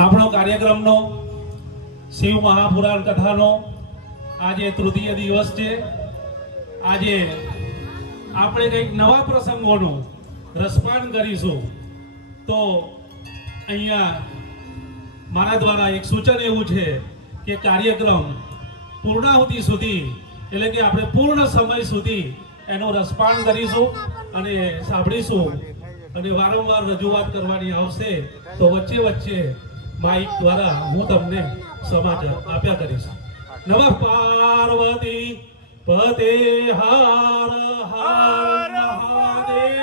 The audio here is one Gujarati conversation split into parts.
આપણો કાર્યક્રમનો શિવ મહાપુરાણ કથાનો આજે તૃતીય દિવસ છે। આજે આપણે કંઈક નવા પ્રસંગોનું રસપાન કરીશું। તો અહીંયા મારા દ્વારા એક સૂચન એવું છે કે કાર્યક્રમ પૂર્ણાહુતિ સુધી એટલે કે આપણે પૂર્ણ સમય સુધી એનું રસપાન કરીશું અને સાંભળીશું અને વારંવાર રજૂઆત કરવાની આવશે। તો વચ્ચે વચ્ચે માઇક દ્વારા હું તમને સમાચાર આપ્યા કરીશ। નમઃ પાર્વતી પતે હર હર મહાદેવ।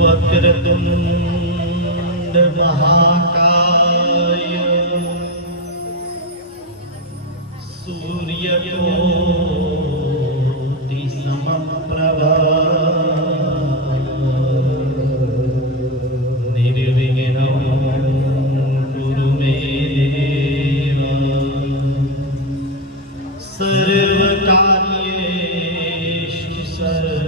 वक्रतुंड महाकाय सूर्यकोटि समप्रभा निर्विघ्नं कुरु मे देव सर्वकार्येषु सर्वदा।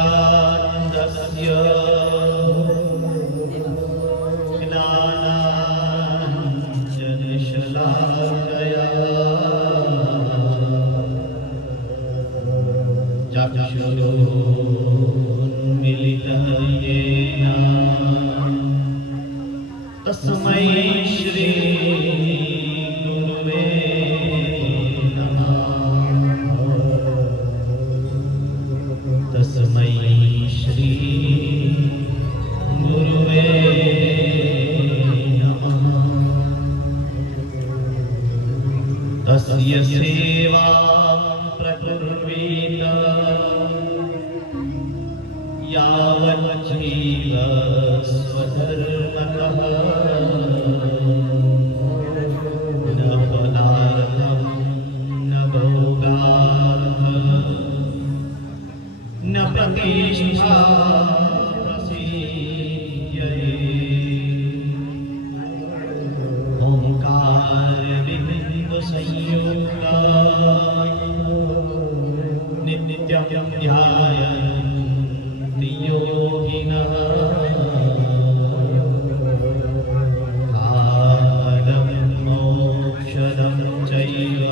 अज्ञानतिमिरान्धस्य ज्ञानाञ्जनशलाकया चक्षुरुन्मीलितं येन तस्मै श्री गुरुवे नमः। तस्मै श्री गुरुवे नमः। तस्य सेवां प्रकुर्वीत यावज्जीव स्वधर्मतः न पदार्थं न भोगार्थं न प्रतिष्ठा प्रसीद्यते। ओंकारबिम्बसंयुक्ता नित्यं ध्यायन्ति योगिनः कालं मोक्षदं चैव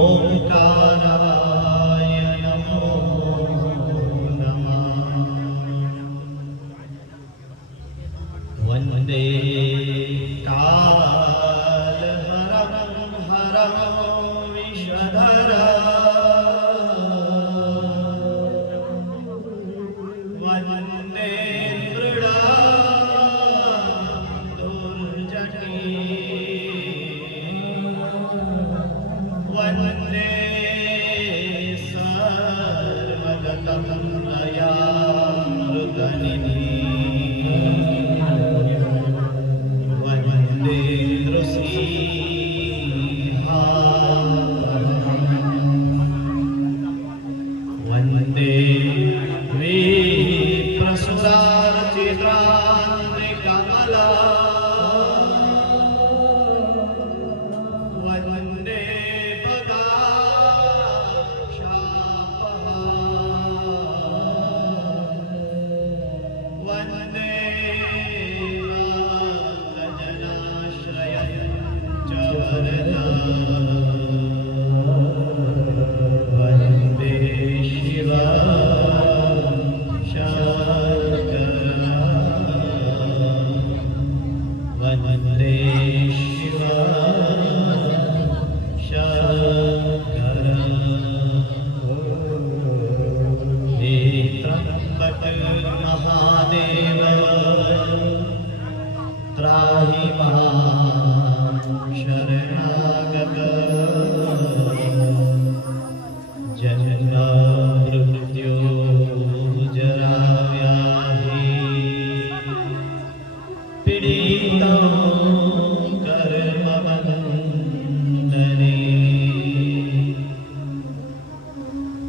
ओंकाराय नमो नमः। वन्दे कालहरं हरं विषधरा वन्दे मृडां दुर्जटी वन्दे सर्वगतं दयामृतनिधि वन्दे नृसिंहावनम् वन्दे विप्रसुरार्चितान्त्रिकमला वन्दे पदाक्षापहा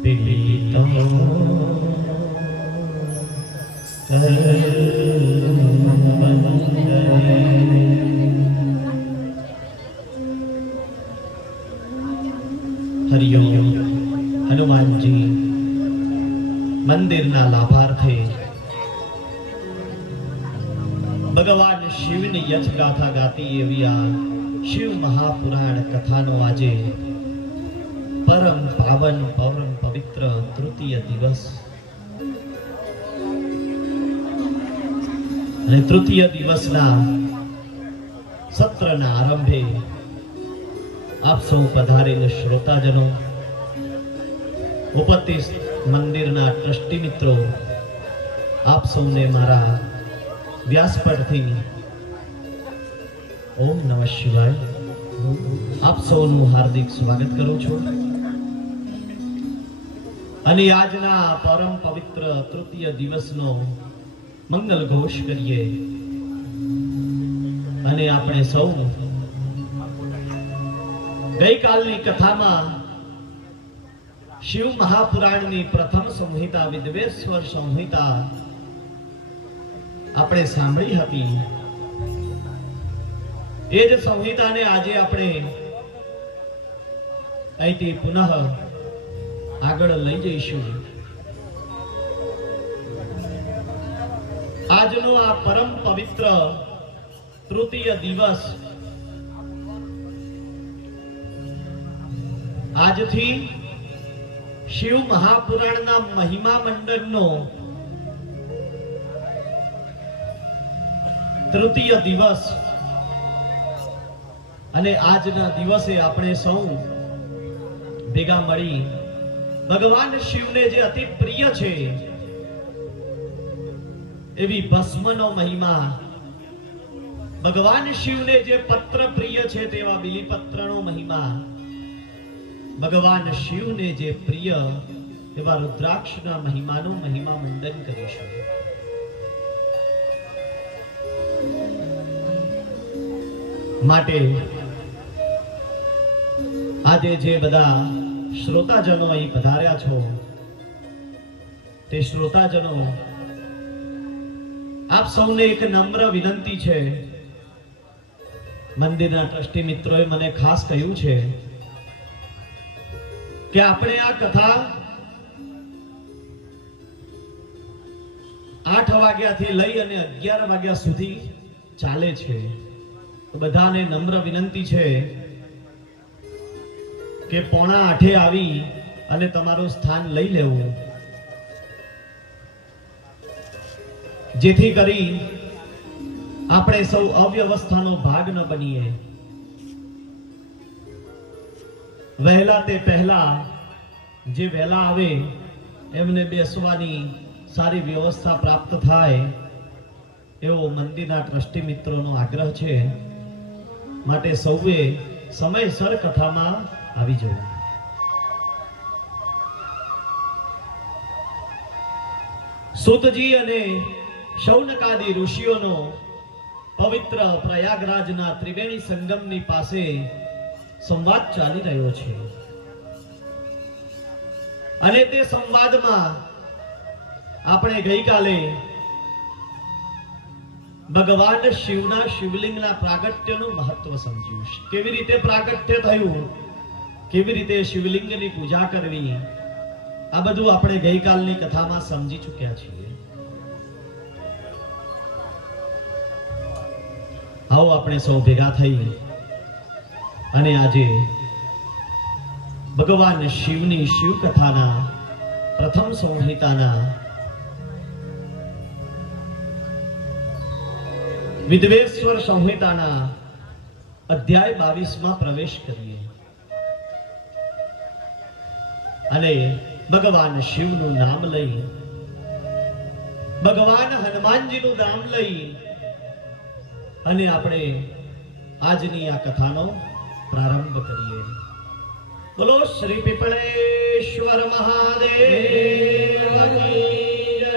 પીડિતો હરિઓમ. હનુમાનજી મંદિરના લાભાર્થે ભગવાન શિવની યશ ગાથા ગાતી એવી આ શિવ મહાપુરાણ કથાનો આજે પરમ પાવન પરમ પવિત્ર તૃતીય દિવસ. અને તૃતીય દિવસના સત્રના આરંભે આપ સૌ પધારેલ શ્રોતાજનો, ઉપસ્થિત મંદિરના ટ્રસ્ટી મિત્રો, આપ સૌને મારા વ્યાસપીઠથી ઓમ નમઃ શિવાય આપ સૌનું હાર્દિક સ્વાગત કરું છું. અને આજના પરમ પવિત્ર તૃતીય દિવસનો મંગલ ઘોષ કરીએ. અને આપણે સૌ ગઈકાલની કથામાં શિવ મહાપુરાણની પ્રથમ સંહિતા વિદ્વેશ્વર સંહિતા આપણે સાંભળી હતી. એ જ સંહિતાને આજે આપણે અહીંથી પુનઃ આગળ લઈ જઈશું. આજનો આ પરમ પવિત્ર તૃતીય દિવસ આજથી શિવ મહાપુરાણના મહિમા મંડળનો તૃતીય દિવસ. અને આજના દિવસે આપણે સૌ ભેગા મળી ભગવાન શિવને જે અતિ પ્રિય છે એવી ભસ્મનો મહિમા, ભગવાન શિવને જે પત્ર પ્રિય છે તેવા બિલીપત્રનો મહિમા, ભગવાન શિવને જે પ્રિય એવા રુદ્રાક્ષના મહિમાનું મહિમા મંડન કરીશું. માટે આજે જે બધા શ્રોતાજનો અહીં પધાર્યા છો તે શ્રોતાજનો આપ સૌને એક નમ્ર વિનંતી છે. મંદિરના ટ્રસ્ટી મિત્રોએ મને ખાસ કહ્યું છે કે આપણે આ કથા 8 વાગ્યાથી લઈ અને 11 વાગ્યા સુધી ચાલે છે. બધાને નમ્ર વિનંતી છે કે 7:45 આવી અને તમારું સ્થાન લઈ લેવું, જેથી કરી આપણે સૌ અવ્યવસ્થાનો ભાગ ન બનીએ. વહેલા તે પહેલા જે વહેલા આવે એમને બેસવાની સારી વ્યવસ્થા પ્રાપ્ત થાય એવો મંદિરના ટ્રસ્ટી મિત્રોનો આગ્રહ છે. માટે સૌએ સમયસર કથામાં આવી જવું. સુતજી અને શૌનકાદી ઋષિઓનો પવિત્ર પ્રયાગરાજના ત્રિવેણી સંગમની પાસે સંવાદ ચાલી રહ્યો છે. અને તે સંવાદમાં આપણે ગઈકાલે ભગવાન શિવના શિવલિંગના પ્રાગટ્યનું મહત્વ સમજ્યું. કેવી રીતે પ્રાગટ્ય થયું, કેવી રીતે શિવલિંગની પૂજા કરવી, આ બધું આપણે ગઈકાલની કથામાં સમજી ચૂક્યા છીએ. આવો આપણે સૌ ભેગા થઈ અને આજે ભગવાન શિવની શિવ કથાના પ્રથમ સંહિતાના વિદ્વેશ્વર સંહિતાના અધ્યાય 22માં પ્રવેશ કરીએ અને ભગવાન શિવનું નામ લઈ, ભગવાન હનુમાનજીનું નામ લઈ અને આપણે આજની આ કથાનો પ્રારંભ કરીએ. બોલો શ્રી પીપળેશ્વર મહાદેવ કી જય.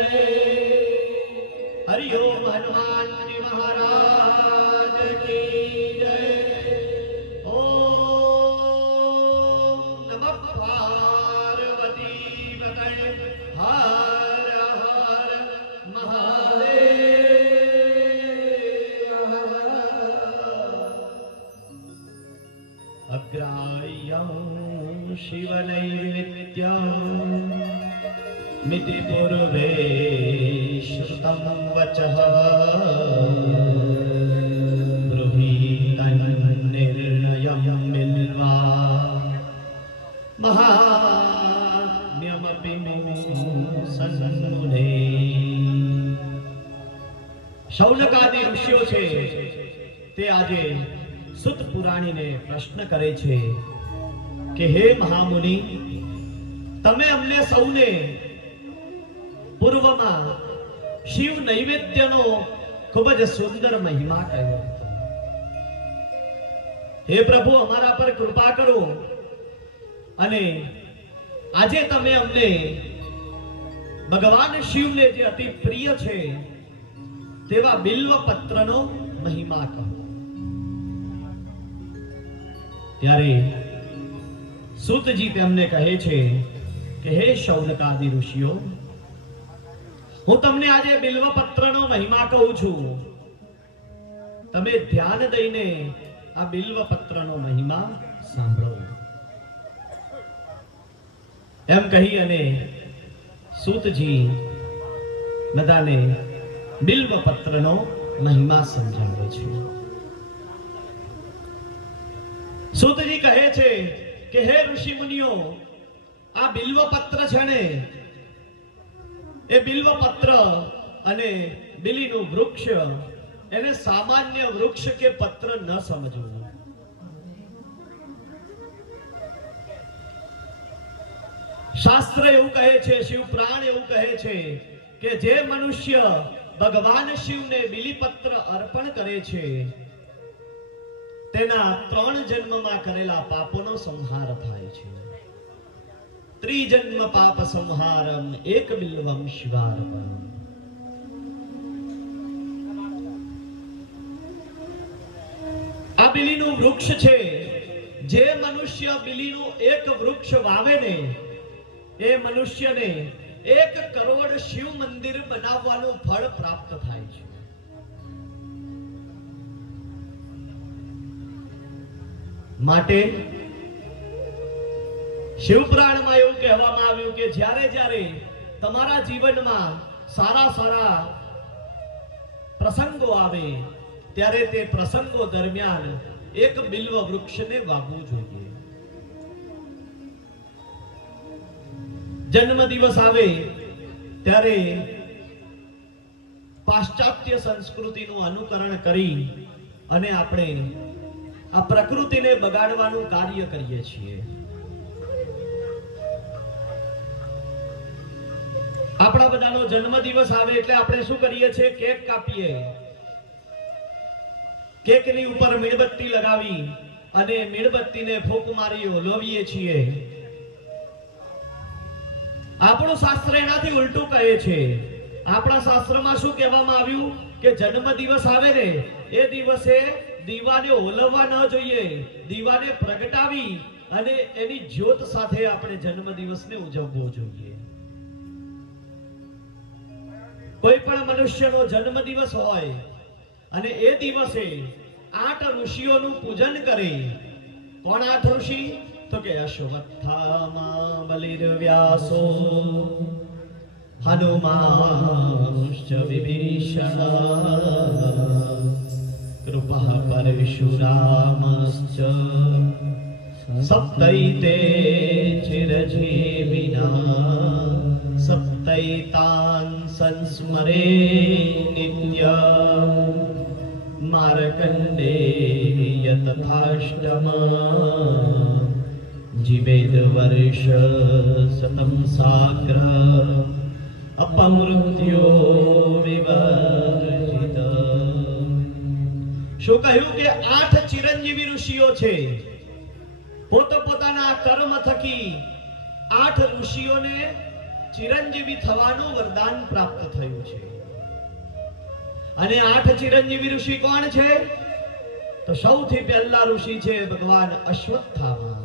હરિ ઓમ હનુમાનજી મહારાજ કી જય. ઓમ નમઃ પાર્વતી मिति पूर्वे श्रुतं वचः ब्रूहीतं निर्णयं मिल्वा महात्म्यमपि सन्मुने। शौनकादि ऋषिઓ છે તે આજે સુત પુરાણીને પ્રશ્ન કરે છે કે હે મહામુનિ, તમે અમને સૌને પૂર્વમાં શિવ નૈવેદ્યનો ખૂબ જ સુંદર મહિમા કહ્યો હતો. હે પ્રભુ, અમારા પર કૃપા કરો અને આજે તમે અમને ભગવાન શિવને જે અતિ પ્રિય છે તેવા બિલ્વ પત્રનો મહિમા કહો. ત્યારે સૂતજી તેમને કહે છે કે હે શૌનકાદિ ઋષિઓ, હું તમને આજે બિલ્વ પત્રનો મહિમા કહું છું. તમે ધ્યાન દઈને આ બિલ્વ પત્રનો મહિમા સાંભળો. એમ કહી અને સૂતજી બધાને બિલ્વ પત્રનો મહિમા સમજાવે છે. સૂતજી કહે છે કે હે ઋષિ મુનિઓ, આ બિલ્વ પત્ર છે ને, એ બિલ્વ પત્ર અને બિલીનું વૃક્ષ એને સામાન્ય વૃક્ષ કે પત્ર ન સમજવું. શાસ્ત્ર એવું કહે છે, શિવ પુરાણ એવું કહે છે કે જે મનુષ્ય ભગવાન શિવને બિલીપત્ર અર્પણ કરે છે તેના 3 જન્મમાં કરેલા પાપોનો સંહાર થાય છે. ત્રિજન્મ પાપ સંહારમ એક બિલ્વમ શિવાર્પણમ. આ બિલીનું વૃક્ષ છે. જે મનુષ્ય બિલીનું એક વૃક્ષ વાવે ને, એ મનુષ્યને 1 કરોડ શિવ મંદિર બનાવવાનું ફળ પ્રાપ્ત થાય છે. માટે શિવપુરાણમાં એવું કહેવામાં આવ્યું કે જ્યારે જ્યારે તમારા જીવનમાં સારા સારા પ્રસંગો આવે ત્યારે તે પ્રસંગો દરમિયાન એક બિલ્વ વૃક્ષને વાવવું જોઈએ. જન્મ દિવસ આવે ત્યારે પાશ્ચાત્ય સંસ્કૃતિનું અનુકરણ કરી અને આપણે આ પ્રકૃતિને બગાડવાનું કાર્ય કરીએ છીએ. આપણા બધાનો જન્મ દિવસ આવે એટલે આપણે શું કરીએ છીએ? કેક કાપીએ. કેકની ઉપર મીણબત્તી લગાવી અને મીણબત્તીને ફૂંક મારી ઓલવીએ છીએ. આપણું શાસ્ત્ર એનાથી ઉલટું કહે છે. આપણા શાસ્ત્રમાં શું કહેવામાં આવ્યું કે જન્મ દિવસ આવે ને એ દિવસે દીવાને ઓલવવા ન જોઈએ, દીવાને પ્રગટાવી અને એની જ્યોત સાથે આપણે જન્મ દિવસને ઉજવવો જોઈએ. કોઈ પણ મનુષ્યનો જન્મ દિવસ હોય અને એ દિવસે 8 ઋષિઓનું પૂજન કરે. કોણ 8 ઋષિ? તો કે અશ્વત્થામા, બલિર્વ્યાસો, હનુમાનશ્ચ વિભીષણ, કૃપઃ પરશુરામશ્ચ, સપ્તૈતે ચિરજીવિના, સપ્તૈતાન સંસ્મરે નિત્ય, માર્કંડેય તથાષ્ટમા, જીવેદ વર્ષ શતમ સાગ્ર, અપમૃત્યો વિવર્જિત. શું કહ્યું કે 8 ચિરંજીવી ઋષિઓ છે. પોતપોતાના કર્મ થકી 8 ઋષિઓને ચિરંજીવી થવાનું વરદાન પ્રાપ્ત થયું છે. અને 8 ચિરંજીવી ઋષિ કોણ છે? તો સૌથી પહેલા ઋષિ છે ભગવાન અશ્વત્થામા.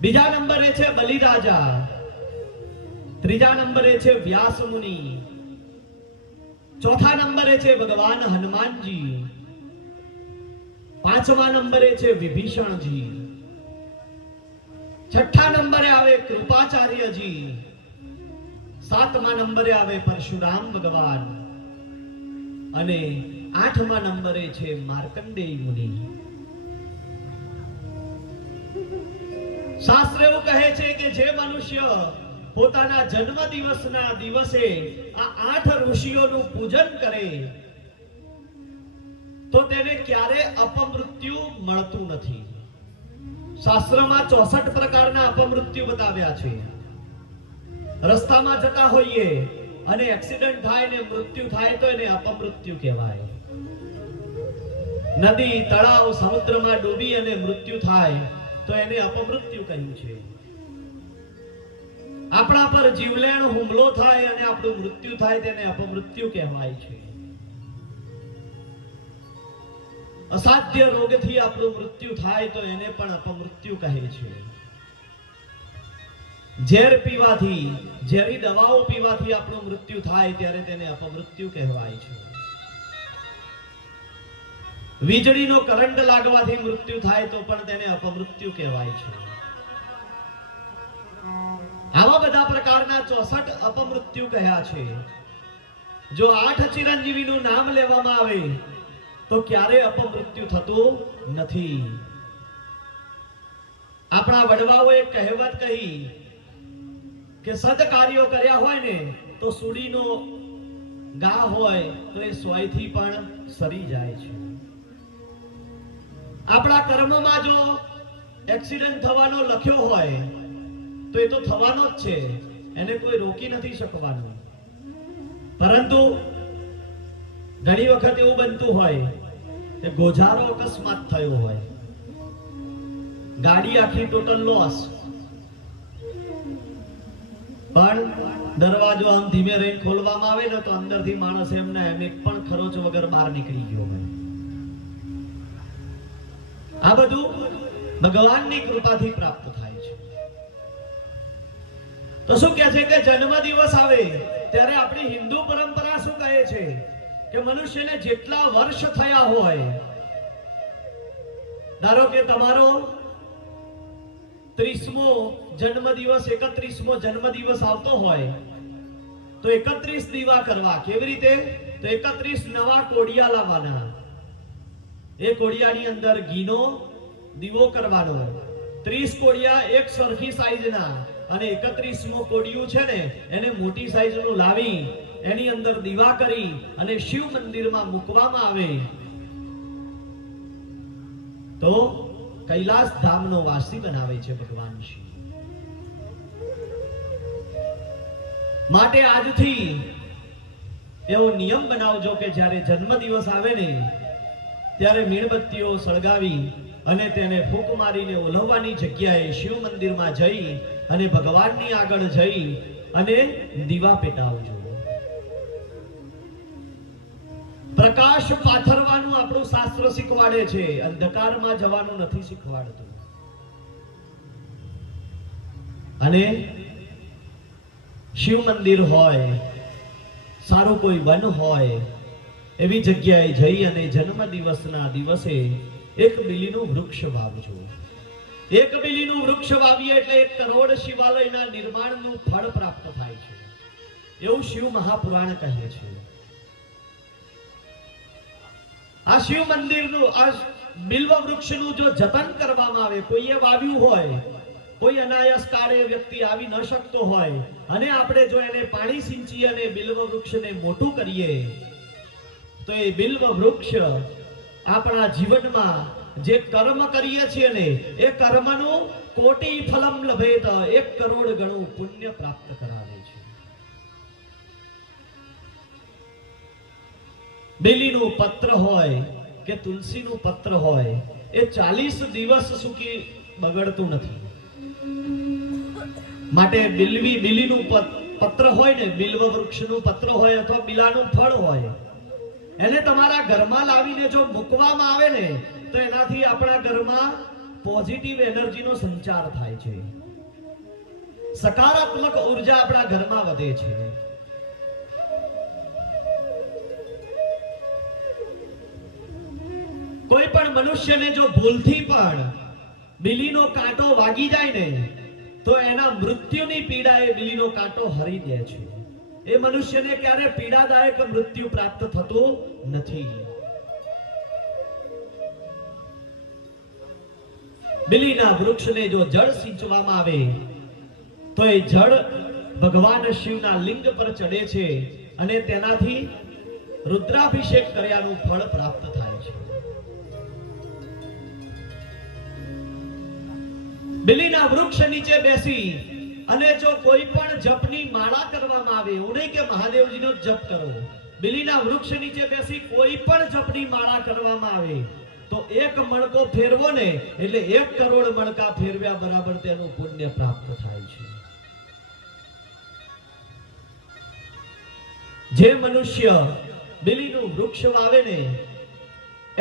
બીજા નંબરે છે બલિરાજા. ત્રીજા નંબરે છે વ્યાસ મુનિ. ચોથા નંબરે છે ભગવાન હનુમાનજી. પાંચમા નંબરે છે વિભીષણજી. છઠ્ઠા નંબરે આવે કૃપાચાર્યજી, સાતમા નંબરે આવે પરશુરામ ભગવાન અને આઠમા નંબરે છે માર્કંડેય મુનિ. શાસ્ત્ર એવું કહે છે કે જે મનુષ્ય પોતાના જન્મ દિવસના દિવસે આ 8 ઋષિઓનું પૂજન કરે તો તેને ક્યારે અપમૃત્યુ મળતું નથી. શાસ્ત્રમાં 64 પ્રકારના અપમૃત્યુ બતાવ્યા છે. રસ્તામાં જતા હોઈએ અને એક્સિડન્ટ થાય ને મૃત્યુ થાય તો એને અપમૃત્યુ કહેવાય. નદી, તળાવ, સમુદ્રમાં ડૂબી અને મૃત્યુ થાય તો એને અપમૃત્યુ કહ્યું છે. આપણા પર જીવલેણ હુમલો થાય અને આપણું મૃત્યુ થાય તેને અપમૃત્યુ કહેવાય છે. અસાધ્ય રોગથી આપણું મૃત્યુ થાય તો એને પણ અપમૃત્યુ કહે છે. ઝેર પીવાથી, ઝેરી દવાઓ પીવાથી આપણું મૃત્યુ થાય ત્યારે તેને અપમૃત્યુ કહેવાય છે. વીજળીનો કરંટ લાગવાથી મૃત્યુ થાય તો પણ તેને અપમૃત્યુ કહેવાય છે. આવા બધા પ્રકારના 64 અપમૃત્યુ કહ્યા છે. જો 8 ચિરંજીવીનું નામ લેવામાં આવે તો ક્યારે અપમૃત્યુ થતું નથી. આપણા વડવાઓએ કહેવત કહી કે સદકાર્યો કર્યા હોય ને તો સુડીનો ઘા હોય તો એ સોયથી પણ સરી જાય છે. આપણા કર્મમાં જો એક્સિડન્ટ થવાનો લખ્યો હોય તો એ તો થવાનો જ છે, એને કોઈ રોકી નથી શકવાનું. પરંતુ ઘણી વખત એવું બનતું હોય કે ગોજારો અકસ્માત થયો હોય, ગાડી આખી ટોટલ લોસ, પણ દરવાજો આમ ધીમે રહીને ખોલવામાં આવે ને તો અંદરથી માણસ એમના એમ એક પણ ખરોચ વગર બહાર નીકળી ગયો હોય. આ બધું ભગવાનની કૃપાથી પ્રાપ્ત થાય છે. તો શું કહે છે કે જન્મ દિવસ આવે ત્યારે આપણી હિન્દુ પરંપરા શું કહે છે કે મનુષ્યને જેટલા વર્ષ થયા હોય, ધારો કે તમારો 30મો જન્મદિવસ, 31મો જન્મદિવસ આવતો હોય તો 31 દીવા કરવા. કેવી રીતે? તો 31 નવા કોડિયા લાવવાના. એ કોડિયાની અંદર ઘીનો દીવો કરવાનો. 30 કોડિયા એક સરખી સાઈઝના અને 31મો કોડિયું છે ને એને મોટી સાઈઝનું લાવી એની અંદર દીવા કરી અને શિવ મંદિરમાં મૂકવામાં આવે તો કૈલાસ ધામનો વાસી બનાવે છે ભગવાન શિવ. માટે આજથી એવો નિયમ બનાવજો કે જ્યારે જન્મદિવસ આવે ને ત્યારે મીણબત્તીઓ સળગાવી અને તેને ફૂંક મારીને ઓલવવાની જગ્યાએ શિવ મંદિરમાં જઈ અને ભગવાનની આગળ જઈ અને દીવા પેટાવજો. પ્રકાશ પાથરવાનું આપણું શાસ્ત્ર શીખવાડે છે, અંધકારમાં જવાનું નથી શીખવાડતું. અને શિવ મંદિર હોય, સારું કોઈ વન હોય એવી જગ્યાએ જઈ અને જન્મ દિવસના દિવસે એક બિલીનું વૃક્ષ વાવજો. એક બિલીનું વૃક્ષ વાવીએ એટલે 1 કરોડ શિવાલયના નિર્માણનું ફળ પ્રાપ્ત થાય છે એવું શિવ મહાપુરાણ કહે છે. આ શિવ મંદિરનું, આ બિલ્વ વૃક્ષનું જો જતન કરવામાં આવે, કોઈએ વાવ્યું હોય, કોઈ અનાયસ કાળે વ્યક્તિ આવી ન શકતો હોય અને આપણે જો એને પાણી સિંચી અને બિલ્વ વૃક્ષને મોટું કરીએ તો એ બિલ્વ વૃક્ષ આપણા જીવનમાં જે કર્મ કરીએ છીએ ને એ કર્મનું કોટી ફલમ લભેત, 1 કરોડ ગણું પુણ્ય પ્રાપ્ત કરાવે છે. બેલીનું પત્ર હોય કે તુલસીનું પત્ર હોય એ 40 દિવસ સુધી બગડતું નથી. માટે બિલીનું પત્ર હોય ને, બિલ્વ વૃક્ષનું પત્ર હોય અથવા બિલાનું ફળ હોય, એને તમારા ઘરમાં લાવીને જો મૂકવામાં આવે ને તો એનાથી આપણા ઘરમાં પોઝિટિવ એનર્જીનો સંચાર થાય છે, સકારાત્મક ઉર્જા આપણા ઘરમાં વધે છે. કોઈ પણ મનુષ્યને જો ભૂલથી પણ બિલીનો કાંટો વાગી જાય ને તો એના મૃત્યુની પીડા એ બિલીનો કાંટો હરી દે છે. એ મનુષ્યને ક્યારે પીડાદાયક મૃત્યુ પ્રાપ્ત થતું નથી. બિલીના વૃક્ષને જો જળ સિંચવામાં આવે તો એ જળ ભગવાન શિવના લિંગ પર ચડે છે અને તેનાથી રુદ્રાભિષેક કર્યાનું ફળ પ્રાપ્ત થાય છે. બિલીના વૃક્ષ નીચે બેસી અને જો કોઈ પણ જપની માળા કરવામાં આવે, એવું નહીં કે મહાદેવજીનો જપ કરો, બિલીના વૃક્ષ નીચે બેસી કોઈ પણ જપની માળા કરવામાં આવે તો એક મણકો ફેરવો ને એટલે 1 કરોડ મણકા ફેરવ્યા બરાબર તેનું પુણ્ય પ્રાપ્ત થાય છે. જે મનુષ્ય બિલીનું વૃક્ષ વાવે ને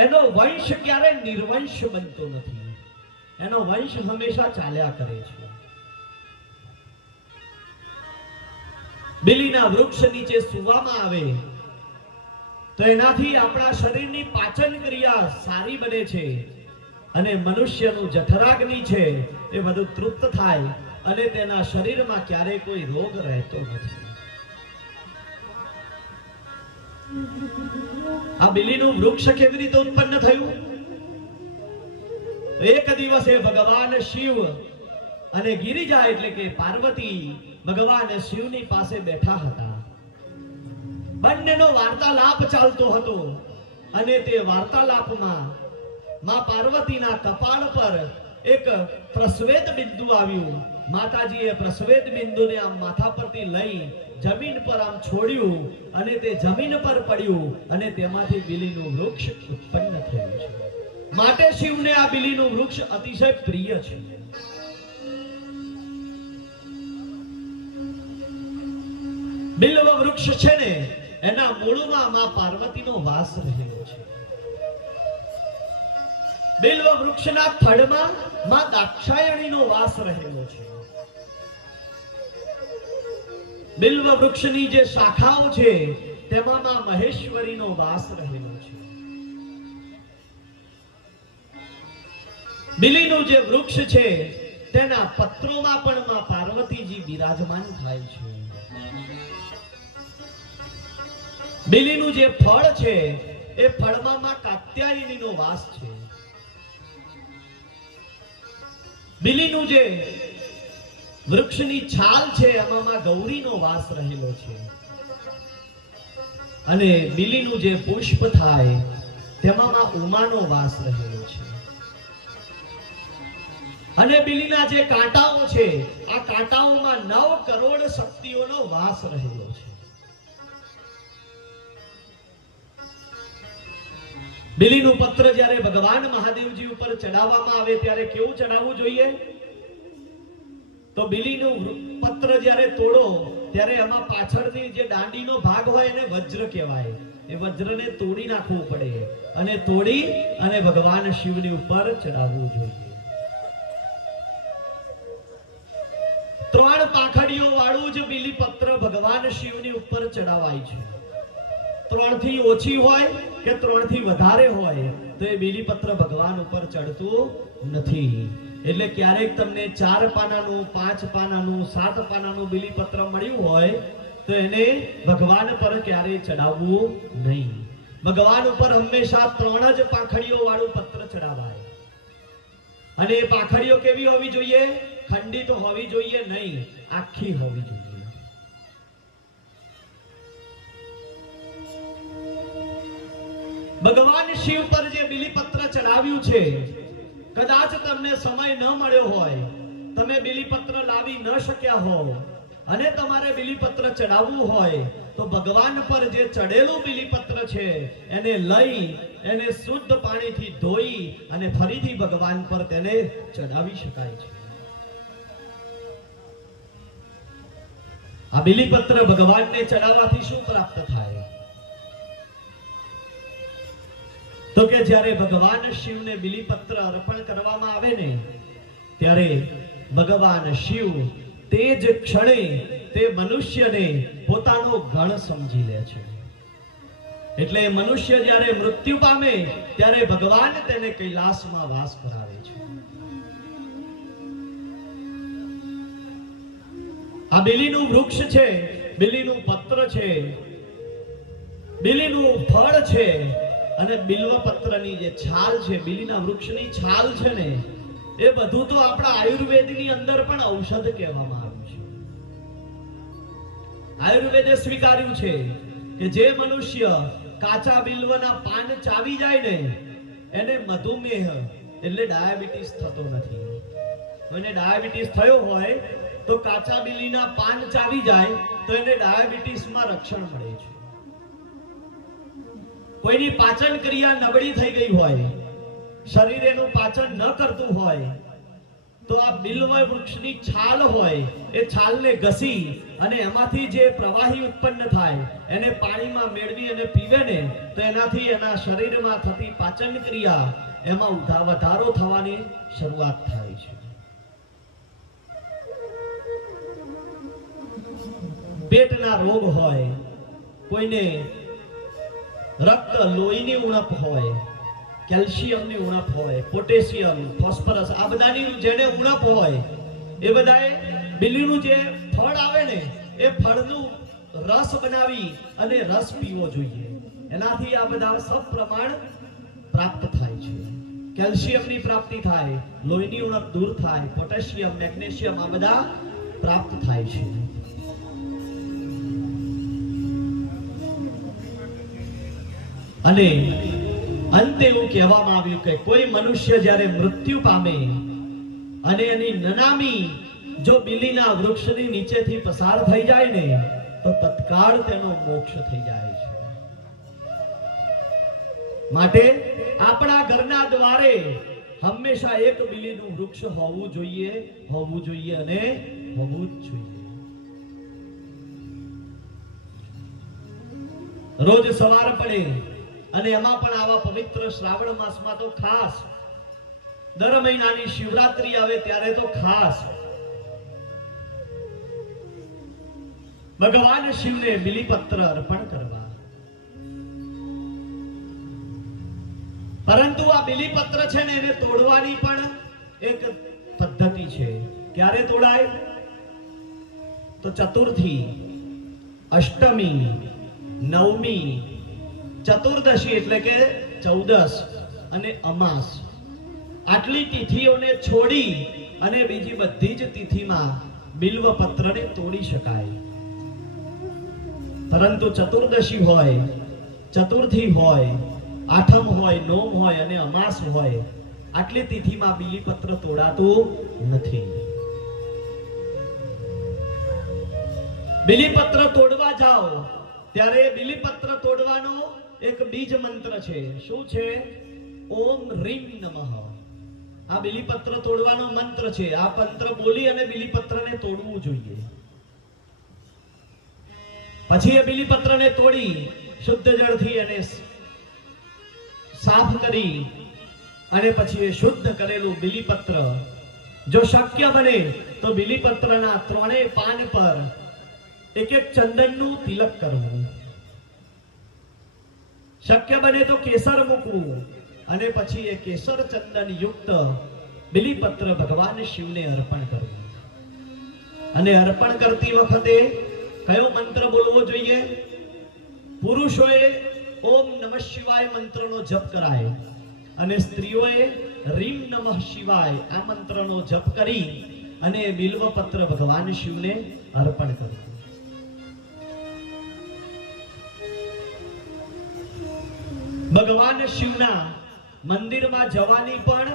એનો વંશ ક્યારે નિર્વંશ બનતો નથી, એનો વંશ હંમેશા ચાલ્યા કરે છે. બિલીના વૃક્ષ નીચે સૂવામાં આવે તો એનાથી આપણા શરીરની પાચન ક્રિયા સારી બને છે અને મનુષ્યનું જઠરાગ્નિ છે એ બધું તૃપ્ત થાય અને તેના શરીરમાં ક્યારેય કોઈ રોગ રહેતો નથી. આ બિલીનું વૃક્ષ કેવી રીતે ઉત્પન્ન થયું? એક દિવસે ભગવાન શિવ અને ગિરિજા એટલે કે પાર્વતી ભગવાન શિવની પાસે બેઠા હતા. બંનેનો વાર્તાલાપ ચાલતો હતો અને તે વાર્તાલાપમાં માં પાર્વતીના કપાળ પર એક પ્રસ્વેદ બિંદુ આવ્યું. માતાજીએ પ્રસ્વેદ બિંદુને આમ માથા પરથી લઈ જમીન પર આમ છોડ્યું અને તે જમીન પર પડ્યું અને તેમાંથી બિલીનું વૃક્ષ ઉત્પન્ન થયું છે. માટે શિવને આ બિલીનું વૃક્ષ અતિશય પ્રિય છે. બિલ્વ વૃક્ષ છે ને એના મૂળમાં માં પાર્વતીનો વાસ રહેલો છે. બિલ્વ વૃક્ષના થડમાં માં દાક્ષાયણીનો વાસ રહેલો છે. બિલ્વ વૃક્ષની જે શાખાઓ છે તેમાં માં મહેશ્વરીનો વાસ રહેલો છે. બિલીનું જે વૃક્ષ છે તેના પત્રોમાં પણ માં પાર્વતીજી બિરાજમાન થાય છે. બિલીનું જે ફળ છે એ ફળમાં માં કાત્યાયનીનો વાસ છે. બિલીનું જે વૃક્ષની છાલ છે એમાં માં ગૌરીનો વાસ રહેલો છે. અને બિલીનું જે પુષ્પ થાય તેમાં માં ઉમાનો વાસ રહેલો છે. અને બિલીના જે કાંટાઓ છે આ કાંટાઓમાં 9 કરોડ શક્તિઓનો વાસ રહેલો છે. બિલીનું પત્ર જ્યારે ભગવાન મહાદેવજી ઉપર ચડાવવામાં આવે ત્યારે કેવું ચડાવવું જોઈએ? તો બિલીનું પત્ર જ્યારે તોડો ત્યારે એમાં પાછળની જે દાંડીનો ભાગ હોય એને વજ્ર કહેવાય. એ વજ્રને તોડી નાખવું પડે અને તોડી અને ભગવાન શિવની ઉપર ચડાવવું જોઈએ. 3 પાંખડીઓ વાળું જ બિલી પત્ર ભગવાન શિવની ઉપર ચડાવાય છે. 3 થી ઓછી હોય કે 3 થી વધારે હોય તો એ બિલી પત્ર ભગવાન ઉપર ચડતું નથી. એટલે ક્યારેક તમને 4 પાનાનું 5 પાનાનું 7 પાનાનું બિલી પત્ર મળ્યું હોય તો એને ભગવાન પર ક્યારેય ચડાવવું નહીં. ભગવાન ઉપર હંમેશા 3 જ પાંખડીઓ વાળું પત્ર ચડાવાય. અને એ પાંખડીઓ કેવી હોવી જોઈએ? ખંડિત હોવી જોઈએ નહીં, આખી હોવી જોઈએ. ભગવાન શિવ પર જે બિલીપત્ર ચડાવ્યું છે, કદાચ તમને સમય ન મળ્યો હોય, તમે બિલીપત્ર લાવી ન શક્યા હો અને તમારે બિલીપત્ર ચડાવવું હોય તો ભગવાન પર જે ચડેલું બિલીપત્ર છે એને લઈ એને શુદ્ધ પાણીથી ધોઈ અને ફરીથી ભગવાન પર તેને ચડાવી શકાય છે. આ બિલીપત્ર ભગવાનને ચડાવવાથી શું પ્રાપ્ત થાય? તો કે જ્યારે ભગવાન શિવને બિલીપત્ર અર્પણ કરવામાં આવે ને ત્યારે ભગવાન શિવ તે જ ક્ષણે તે મનુષ્યને પોતાનો ગણ સમજી લે છે. એટલે મનુષ્ય જ્યારે મૃત્યુ પામે ત્યારે ભગવાન તેને કૈલાસમાં વાસ કરાવે છે. આ બિલીનું વૃક્ષ છે, બિલીનું પત્ર છે, બિલીનું ફળ છે અને બિલ્વપત્રની જે છાલ છે, બિલીના વૃક્ષની છાલ છે ને, એ બધું તો આપણા આયુર્વેદની અંદર પણ ઔષધ કહેવામાં આવ્યું છે. આયુર્વેદે સ્વીકાર્યું છે કે જે મનુષ્ય કાચા બિલ્વના પાન ચાવી જાય ને, એને મધુમેહ એટલે ડાયાબિટીસ થતો નથી. કોઈને ડાયાબિટીસ થયો હોય તો કાચા બિલીના પાન ચાવી જાય તો એને ડાયાબિટીસમાં રક્ષણ મળે છે. કોઈની પાચન ક્રિયા નબળી થઈ ગઈ હોય, શરીર એનું પાચન ન કરતું હોય, તો આ બિલ્વ વૃક્ષની છાલ હોય, એ છાલને ઘસી અને એમાંથી જે પ્રવાહી ઉત્પન્ન થાય એને પાણીમાં મેળવી અને પીવે ને, તો એનાથી એના શરીરમાં થતી પાચન ક્રિયા એમાં વધારો થવાની શરૂઆત થાય છે. પેટના રોગ હોય, કોઈને રક્ત લોહીની ઉણપ હોય, કેલ્શિયમની ઉણપ હોય, પોટેશિયમ, ફોસ્ફરસ, આ બધાની જેને ઉણપ હોય એ બધાએ બિલીનું જે ફળ આવે ને, એ ફળનું રસ બનાવી અને રસ પીવો જોઈએ. એનાથી આ બધા સપ્રમાણ પ્રાપ્ત થાય છે. કેલ્શિયમની પ્રાપ્તિ થાય, લોહીની ઉણપ દૂર થાય, પોટેશિયમ, મેગ્નેશિયમ આ બધા પ્રાપ્ત થાય છે. અને અંતે એવું કહેવામાં આવ્યું કે કોઈ મનુષ્ય જ્યારે મૃત્યુ પામે અને એની નનામી જો બિલીના વૃક્ષની નીચેથી પસાર થઈ જાય ને, તો તત્કાળ તેનો મોક્ષ થઈ જાય છે. માટે આપણા ઘરના દ્વારે હંમેશા એક બિલીનું વૃક્ષ હોવું જોઈએ, હોવું જોઈએ અને હોવું જ જોઈએ. રોજ સવાર પડે અને એમાં પણ આવા પવિત્ર શ્રાવણ માસમાં તો ખાસ, દર મહિનાની શિવરાત્રી આવે ત્યારે તો ખાસ ભગવાન શિવને બિલીપત્ર અર્પણ કરવા. પરંતુ આ બિલીપત્ર છે ને, એને તોડવાની પણ એક પદ્ધતિ છે. ક્યારે તોડાય? તો ચતુર્થી, અષ્ટમી, નવમી, ચતુર્દશી એટલે કે 14 અને અમાસ, આટલી તિથિઓને છોડી અને બીજી બધી જ તિથિમાં બિલ્વપત્રને તોડી શકાય. પરંતુ ચતુર્દશી હોય, ચતુર્થી હોય, આઠમ હોય, નોમ હોય અને અમાસ હોય, આટલી તિથિમાં બિલીપત્ર તોડાતું નથી. બિલીપત્ર તોડવા જાઓ ત્યારે બિલીપત્ર તોડવાનો એક બીજ મંત્ર છે. શું છે? ઓમ રીમ નમઃ. આ બિલીપત્ર તોડવાનો મંત્ર છે. આ મંત્ર બોલી અને બિલીપત્રને તોડવું જોઈએ. પછી એ બિલીપત્રને તોડી શુદ્ધ જળથી એને સાફ કરી અને પછી એ શુદ્ધ કરેલું બિલીપત્ર, જો શક્ય બને તો બિલીપત્રના ત્રણેય પાન પર એક એક ચંદનનું તિલક કરવું. શક્ય બને તો કેસર મૂકવું અને પછી એ કેસર ચંદન યુક્ત બિલીપત્ર ભગવાન શિવને અર્પણ કરવું. અને અર્પણ કરતી વખતે કયો મંત્ર બોલવો જોઈએ? પુરુષોએ ઓમ નમઃ શિવાય મંત્રનો જપ કરાય અને સ્ત્રીઓએ રીમ નમઃ શિવાય આ મંત્રનો જપ કરી અને બિલ્વપત્ર ભગવાન શિવને અર્પણ કરવું. ભગવાન શિવના મંદિરમાં જવાની પણ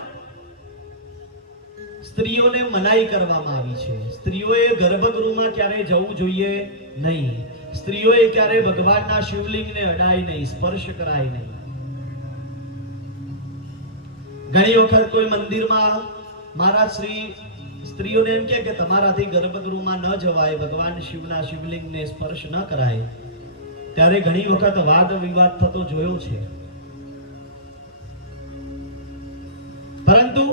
સ્ત્રીઓને મનાઈ કરવામાં આવી છે. સ્ત્રીઓએ ગર્ભગૃહમાં ક્યારે જવું જોઈએ નહીં. સ્ત્રીઓએ ક્યારે ભગવાનના શિવલિંગને અડાય નહીં, સ્પર્શ કરાય નહીં. ઘણી વખત કોઈ મંદિરમાં મહારાજ શ્રી સ્ત્રીઓને એમ કે તમારાથી ગર્ભગૃહમાં ન જવાય, ભગવાન શિવના શિવલિંગને સ્પર્શ ન કરાય, ત્યારે ઘણી વખત વાદ વિવાદ થતો જોયો છે. પરંતુ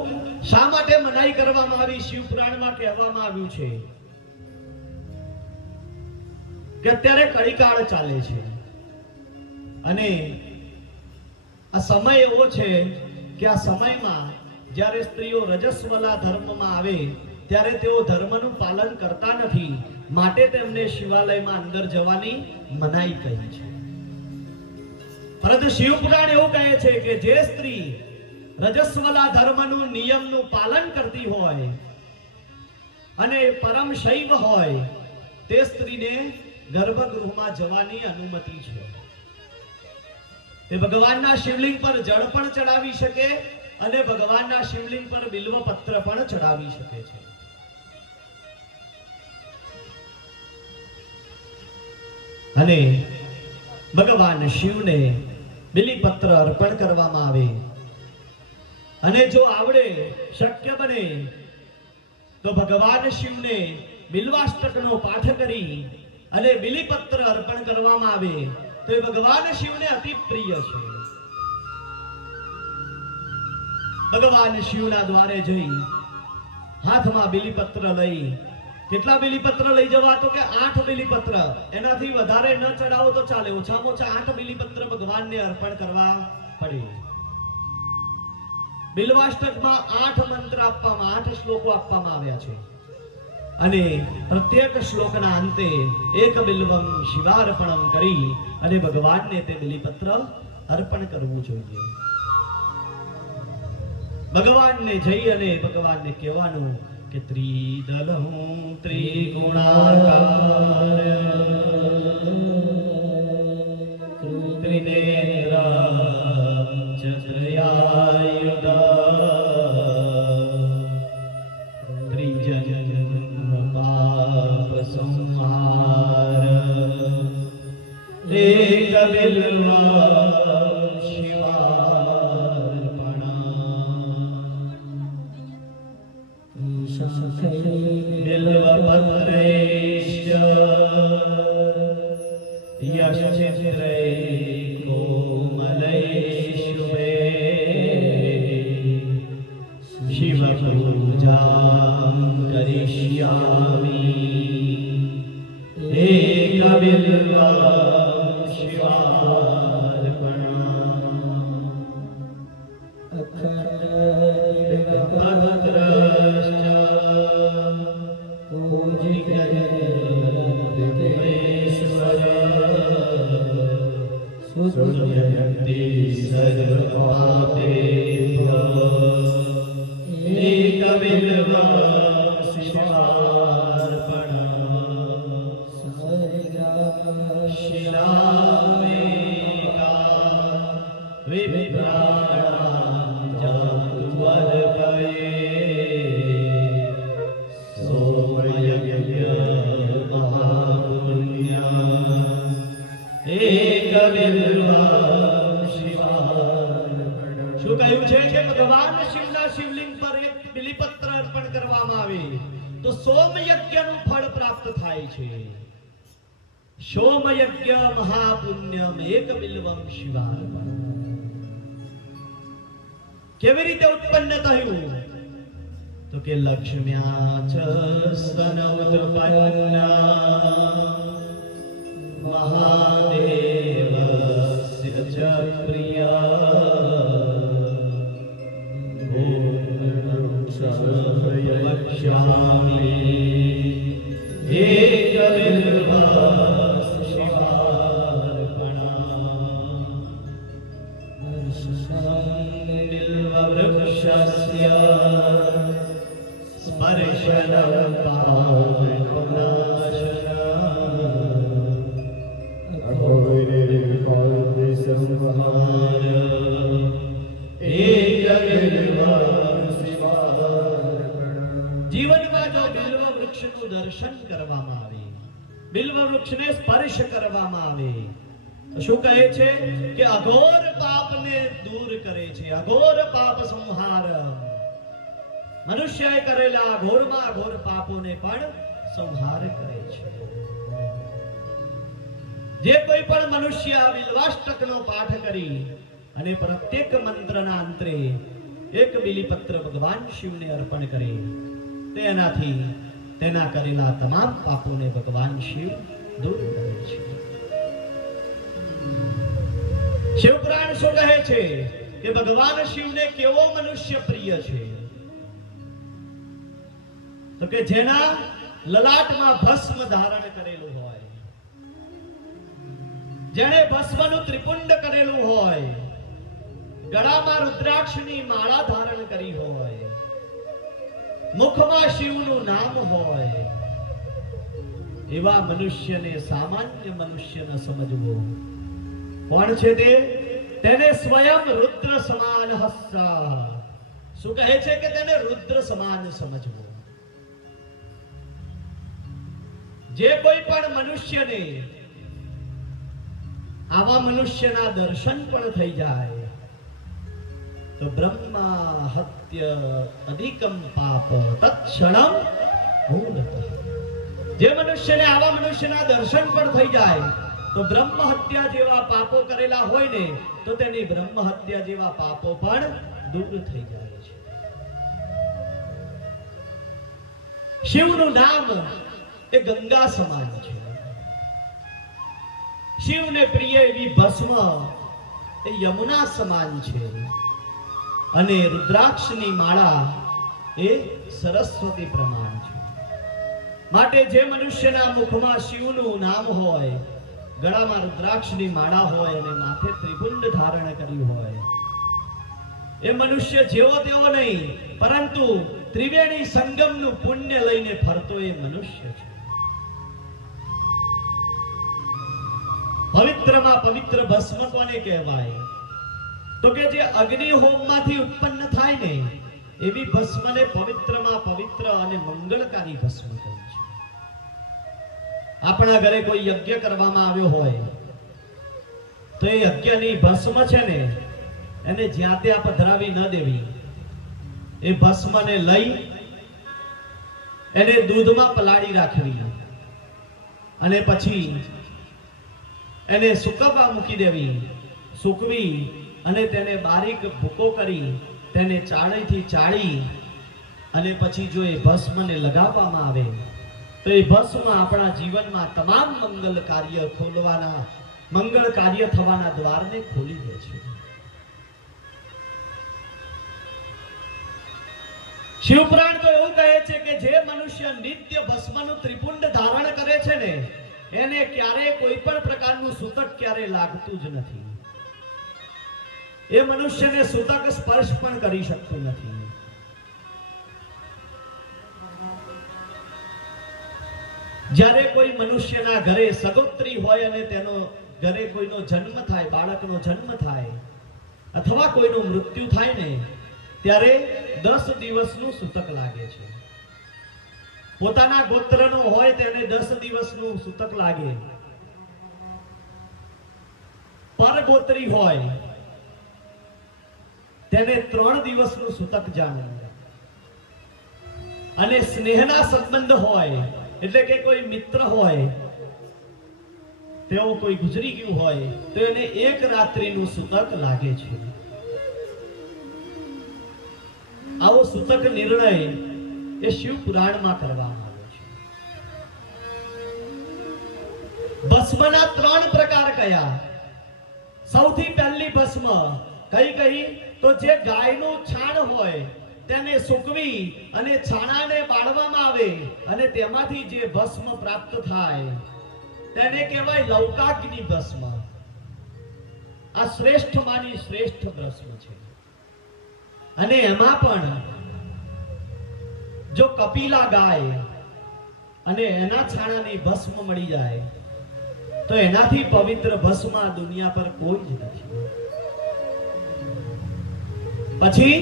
શા માટે મનાઈ કરવામાં આવી? શિવ પુરાણમાં કહેવામાં આવ્યું છે કે અત્યારે કળીકાળ ચાલે છે અને આ સમય એવો છે કે આ સમયમાં જ્યારે સ્ત્રીઓ રજસ્વલા ધર્મમાં આવે ત્યારે તેઓ ધર્મનું પાલન કરતા નથી માટે તેમને શિવાલયમાં અંદર જવાની મનાઈ કહી છે. પરંતુ શિવપુરાણ એવું કહે છે કે જે સ્ત્રી રજસ્વલા ધર્મનું નિયમનું પાલન કરતી હોય અને પરમ શૈવ હોય તે સ્ત્રીને ગર્ભગૃહમાં જવાની અનુમતિ છે. તે ભગવાનના શિવલિંગ પર જળ પણ ચડાવી શકે અને ભગવાનના શિવલિંગ પર બિલ્વપત્ર પણ ચડાવી શકે છે. અને ભગવાન શિવને બિલીપત્ર અર્પણ કરવામાં આવે અને જો આવડે શક્ય બને તો ભગવાન શિવને બિલ્વાષ્ટકનો પાઠ કરી અને બિલીપત્ર અર્પણ કરવામાં આવે તો એ ભગવાન શિવને અતિ પ્રિય છે. ભગવાન શિવના દ્વારે જઈ હાથમાં બિલીપત્ર લઈ, કેટલા બિલીપત્ર લઈ જવા તો કે 8 બિલીપત્ર, એનાથી વધારે ન ચડાવો તો ચાલે, ઓછામાં ઓછા 8 બિલીપત્ર ભગવાનને અર્પણ કરવા પડે. બિલ્વાષ્ટકમાં 8 મંત્ર આપવામાં, 8 શ્લોકો આપવામાં આવ્યા છે અને પ્રત્યેક શ્લોકના અંતે એક બિલ્વમ શિવાર્પણમ કરી અને ભગવાનને તે બિલીપત્ર અર્પણ કરવું જોઈએ. ભગવાનને જઈ અને ભગવાનને કહેવાનું કે ત્રિદલં ત્રિગુણાકાર ત્રિનેત્રં ચતુર્યાયુધ ત્રિજન્મ પાપ સંહાર એક બિલ્વ बिल्वपत्रैश्च यश्चित्रे कोमलैशुभे शिवपूजां करिष्यामि एकबिल्व शिवार्पणम् अखण्डबिल्वपत्रश्च सुजयन्ति सर्वपापेभ्यः एकबिल्व शिवार्पणम् शिलामेका विभ्राणां जातुमर्पये सोमयज्ञ महापुण्य एकबिल्व शिवार्पणम्. શું કહ્યું છે કે ભગવાન શિવના શિવલિંગ પર એક બિલીપત્ર અર્પણ કરવામાં આવે તો સોમયજ્ઞનું ફળ પ્રાપ્ત થાય છે. સોમયજ્ઞ મહાપુણ્યમ એકબિલ્વમ શિવાર્પણમ. કેવી રીતે ઉત્પન્ન થયું તો કે લક્ષ્મ્યા ચ સ્તનૌત્પન્ના મહાદેવસ્ય ચ પ્રિયા વક્ષ્યામિ એકબિલ્વ बिल्ववृक्षस्य स्पर्शनं पावनाशनम् अघोरिर्विकल्पसंहार एकबिल्व शिवार्पणम्. જીવનમાં જો બિલ્વ વૃક્ષનું દર્શન કરવામાં આવે, બિલ્વ વૃક્ષને સ્પર્શ કરવામાં આવે તો શું કહે છે કે અઘોર પાપને દૂર કરે છે. અઘોર પાપ સંહાર, મનુષ્યએ કરેલા અઘોરમાં અઘોર પાપોને પણ સંહાર કરે છે. જે કોઈ પણ મનુષ્ય આ બિલ્વાષ્ટકનો પાઠ કરી અને પ્રત્યેક મંત્રના અંતે એક બિલીપત્ર ભગવાન શિવને અર્પણ કરે તેનાથી તેના કરેલા તમામ પાપોને ભગવાન શિવ દૂર કરે છે. શિવપુરાણ શું કહે છે કે ભગવાન શિવને કેવો મનુષ્ય પ્રિય છે તો કે જેના લલાટમાં ભસ્મ ધારણ કરેલું હોય, જેણે ભસ્મનું ત્રિપુંડ કરેલું હોય, ગળામાં રુદ્રાક્ષની માળા ધારણ કરી હોય, મુખમાં શિવનું નામ હોય, એવા મનુષ્યને સામાન્ય મનુષ્ય ન સમજવો. કોણ છે તે? તેને સ્વયં રુદ્ર સમાન હસ્તા. શું કહે છે કે તેને રુદ્ર સમાન સમજવો. જે કોઈ પણ મનુષ્યને આવા મનુષ્યના દર્શન પણ થઈ જાય તો બ્રહ્મા હત્ય અધિકમ પાપ તત્ક્ષણમ મૂઢ. જે મનુષ્યને આવા મનુષ્યના દર્શન પણ થઈ જાય તો બ્રહ્મ હત્યા જેવા પાપો કરેલા હોય ને તો તેની બ્રહ્મ હત્યા જેવા પાપો પણ દૂર થઈ જાય છે. શિવનું નામ એ ગંગા સમાન છે. શિવને પ્રિય એવી ભસ્મ એ યમુના સમાન છે અને રુદ્રાક્ષની માળા એ સરસ્વતી પ્રમાણ છે. માટે જે મનુષ્યના મુખમાં શિવનું નામ હોય, ગળામાં રુદ્રાક્ષની માળા હોય અને માથે ત્રિપુંડ ધારણ કર્યું હોય, એ મનુષ્ય જેવો તેવો નહીં, પરંતુ ત્રિવેણી સંગમનું પુણ્ય લઈને ફરતો એ મનુષ્ય છે. પવિત્રમાં પવિત્ર ભસ્મ કોને કહેવાય? તો કે જે અગ્નિ હોમમાંથી ઉત્પન્ન થાય ને એવી ભસ્મને પવિત્રમાં પવિત્ર અને મંગળકારી ભસ્મ કહે છે. આપણા ઘરે કોઈ યજ્ઞ કરવામાં આવ્યો હોય તો એ યજ્ઞની ભસ્મ છે ને એને જ્યાં ત્યાં પધરાવી ન દેવી. એ ભસ્મને લઈ એને દૂધમાં પલાળી રાખવી અને પછી એને સૂકવવા મૂકી દેવી. સૂકવી અને તેને બારીક ભૂકો કરી તેને ચાળીથી ચાળી અને પછી જો એ ભસ્મને લગાવવામાં આવે તો એ ભસ્મ આપણા જીવનમાં તમામ મંગલ કાર્ય થવાના દ્વારને ખોલી દે છે. શિવપુરાણ તો એવું કહે છે કે જે મનુષ્ય નિત્ય ભસ્મનું ત્રિપુંડ ધારણ કરે છે ને એને ક્યારે કોઈ પણ પ્રકારનું સૂતક ક્યારે લાગતું જ નથી. એ મનુષ્યને સૂતક સ્પર્શ પણ કરી શકતું નથી. જ્યારે કોઈ મનુષ્યના ઘરે સગોત્રી હોય અને તેનો ઘરે કોઈનો જન્મ થાય, બાળકનો જન્મ થાય અથવા કોઈનું મૃત્યુ થાય ને ત્યારે 10 દિવસનું સૂતક લાગે છે. પોતાના ગોત્રનો હોય તેને 10 દિવસનું સૂતક લાગે. પરગોત્રી હોય તેને 3 દિવસનું સૂતક જાણે. અને સ્નેહના સંબંધ હોય એટલે કે કોઈ મિત્ર હોય તેઓ કોઈ ગુજરી ગયું હોય તો એને 1 રાત્રિનું સૂતક લાગે છે. આવો સૂતક નિર્ણય એ શિવ પુરાણમાં કરવામાં આવ્યો છે. ભસ્મના 3 પ્રકાર કયા? સૌથી પહેલી ભસ્મ કઈ તો જે ગાયનું છાણ હોય તેને સૂકવી અને છાણાને બાળવામાં આવે અને તેમાંથી જે ભસ્મ પ્રાપ્ત થાય તેને કહેવાય લૌકાગ્નિ ભસ્મ. આ શ્રેષ્ઠમાંની શ્રેષ્ઠ ભસ્મ છે. અને એમાં પણ જો કપિલા ગાય અને એના છાણાની ભસ્મ મળી જાય તો એનાથી પવિત્ર ભસ્મ આ દુનિયા પર કોઈ જ નથી. પછી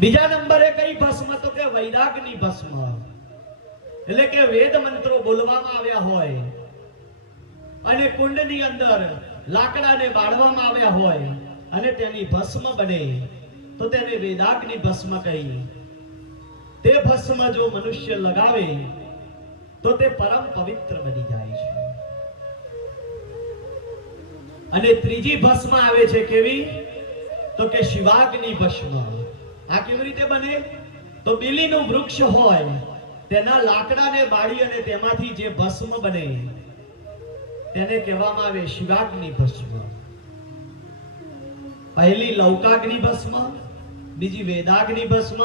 બીજા નંબરે કઈ ભસ્મ તો કે વૈરાગની ભસ્મ. એટલે કે વેદ મંત્રો બોલવામાં આવ્યા હોય અને કુંડની અંદર લાકડાને બાળવામાં આવ્યા હોય અને તેની ભસ્મ બને તો તેને વેદાગ્નિ ભસ્મ કહી. તે ભસ્મ જો મનુષ્ય લગાવે તો તે પરમ પવિત્ર બની જાય છે. અને ત્રીજી ભસ્મ આવે છે કેવી તો કે શિવાગ્નિ ભસ્મ. આ કેવી રીતે બને તો બીલીનું વૃક્ષ હોય તેના લાકડાને બાળી અને તેમાંથી જે ભસ્મ બને તેને કહેવામાં આવે શિવાગ્નિ ભસ્મ. પહેલી લૌકાગ્નિ ભસ્મ, બીજી વેદાગ્નિ ભસ્મ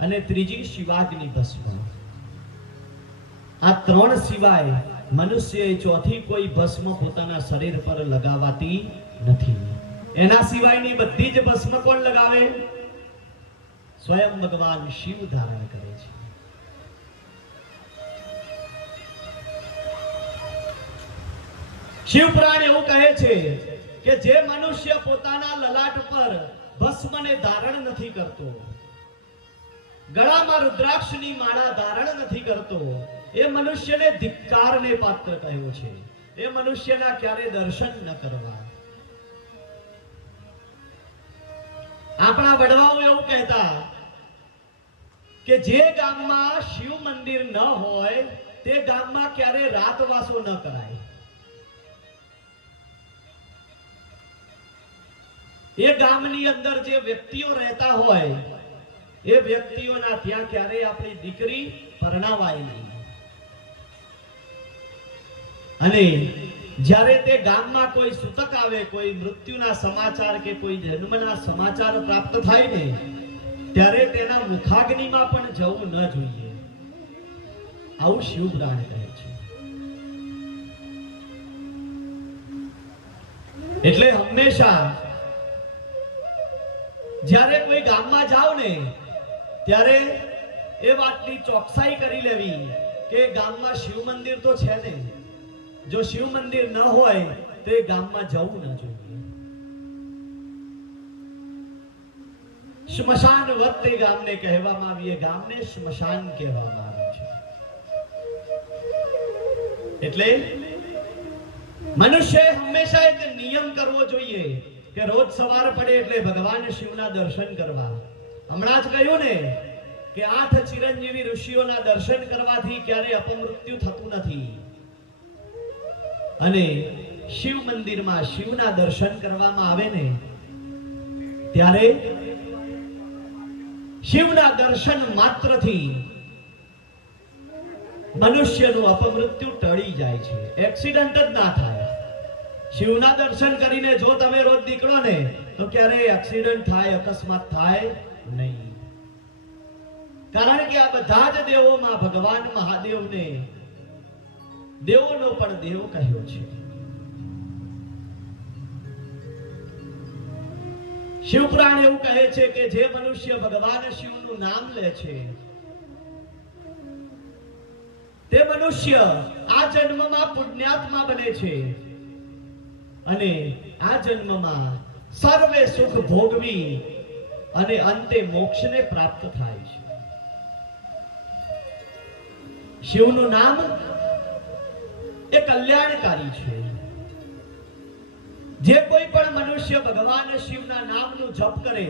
અને ત્રીજી શિવાગ્નિ ભસ્મ. આ ત્રણ સિવાય મનુષ્યએ ચોથી કોઈ ભસ્મ પોતાના શરીર પર લગાવાતી નથી. એના સિવાયની બધી જ ભસ્મ કોણ લગાવે? સ્વયં ભગવાન શિવ ધારણ કરે છે. શિવ પુરાણ એવું કહે છે કે જે મનુષ્ય પોતાના લલાટ પર ભસ્મને ધારણ નથી કરતો, ગળામાં રુદ્રાક્ષની માળા ધારણ નથી કરતો, એ મનુષ્યને ધિક્કારને પાત્ર કહ્યો છે. એ મનુષ્યના ક્યારે દર્શન ન કરવા. આપણા વડવાઓ એવું કહેતા કે જે ગામમાં શિવ મંદિર ન હોય તે ગામમાં ક્યારે રાતવાસો ન કરાય. એ ગામની અંદર જે વ્યક્તિઓ રહેતા હોય એ વ્યક્તિઓના ત્યાં ક્યારે આપણી દીકરી પરણાવાય નહીં. અને જ્યારે તે ગામમાં કોઈ સૂતક આવે, કોઈ મૃત્યુના સમાચાર કે કોઈ જન્મના સમાચાર પ્રાપ્ત થાય ને, ત્યારે તેના મુખાગ્નિમાં પણ જવું ન જોઈએ. આવું શિવ પુરાણ કહે છે. એટલે હંમેશા જ્યારે કોઈ ગામમાં જાવ ને ત્યારે એ વાતની ચોકસાઈ કરી લેવી કે ગામમાં શિવ મંદિર તો છે ને. જો શિવ મંદિર ન હોય તો એ ગામમાં જવું ન જોઈએ. સ્મશાન વત્તે ગામને કહેવામાં આવી. એ ગામને સ્મશાન કહેવામાં આવે છે. એટલે મનુષ્ય હંમેશા એક નિયમ કરવો જોઈએ કે રોજ સવાર પડે એટલે ભગવાન શિવના દર્શન કરવા. હમણાં જ કહ્યું ને કે 8 ચિરંજીવી ઋષિઓના દર્શન કરવાથી ક્યારે અપમૃત્યુ થતું નથી. અને શિવ મંદિરમાં શિવના દર્શન કરવામાં આવે ને ત્યારે શિવના દર્શન માત્રથી મનુષ્યનું અપમૃત્યુ ટળી જાય છે. એક્સિડન્ટ જ ના થાય. શિવના દર્શન કરીને જો તમે રોજ નીકળો ને તો ક્યારેય એક્સિડન્ટ થાય, અકસ્માત થાય નહીં. કારણ કે આ બધા જ દેવોમાં ભગવાન મહાદેવને દેવોનો પણ દેવ કહ્યો છે. શિવ પુરાણ એવું કહે છે કે જે મનુષ્ય ભગવાન શિવનું નામ લે છે તે મનુષ્ય આ જન્મમાં પુણ્યાત્મા બને છે અને આ જન્મમાં સર્વે સુખ ભોગવી અને અંતે મોક્ષને પ્રાપ્ત થાય છે. શિવનું નામ એ કલ્યાણકારી છે. જે કોઈ પણ મનુષ્ય ભગવાન શિવના નામનું જપ કરે,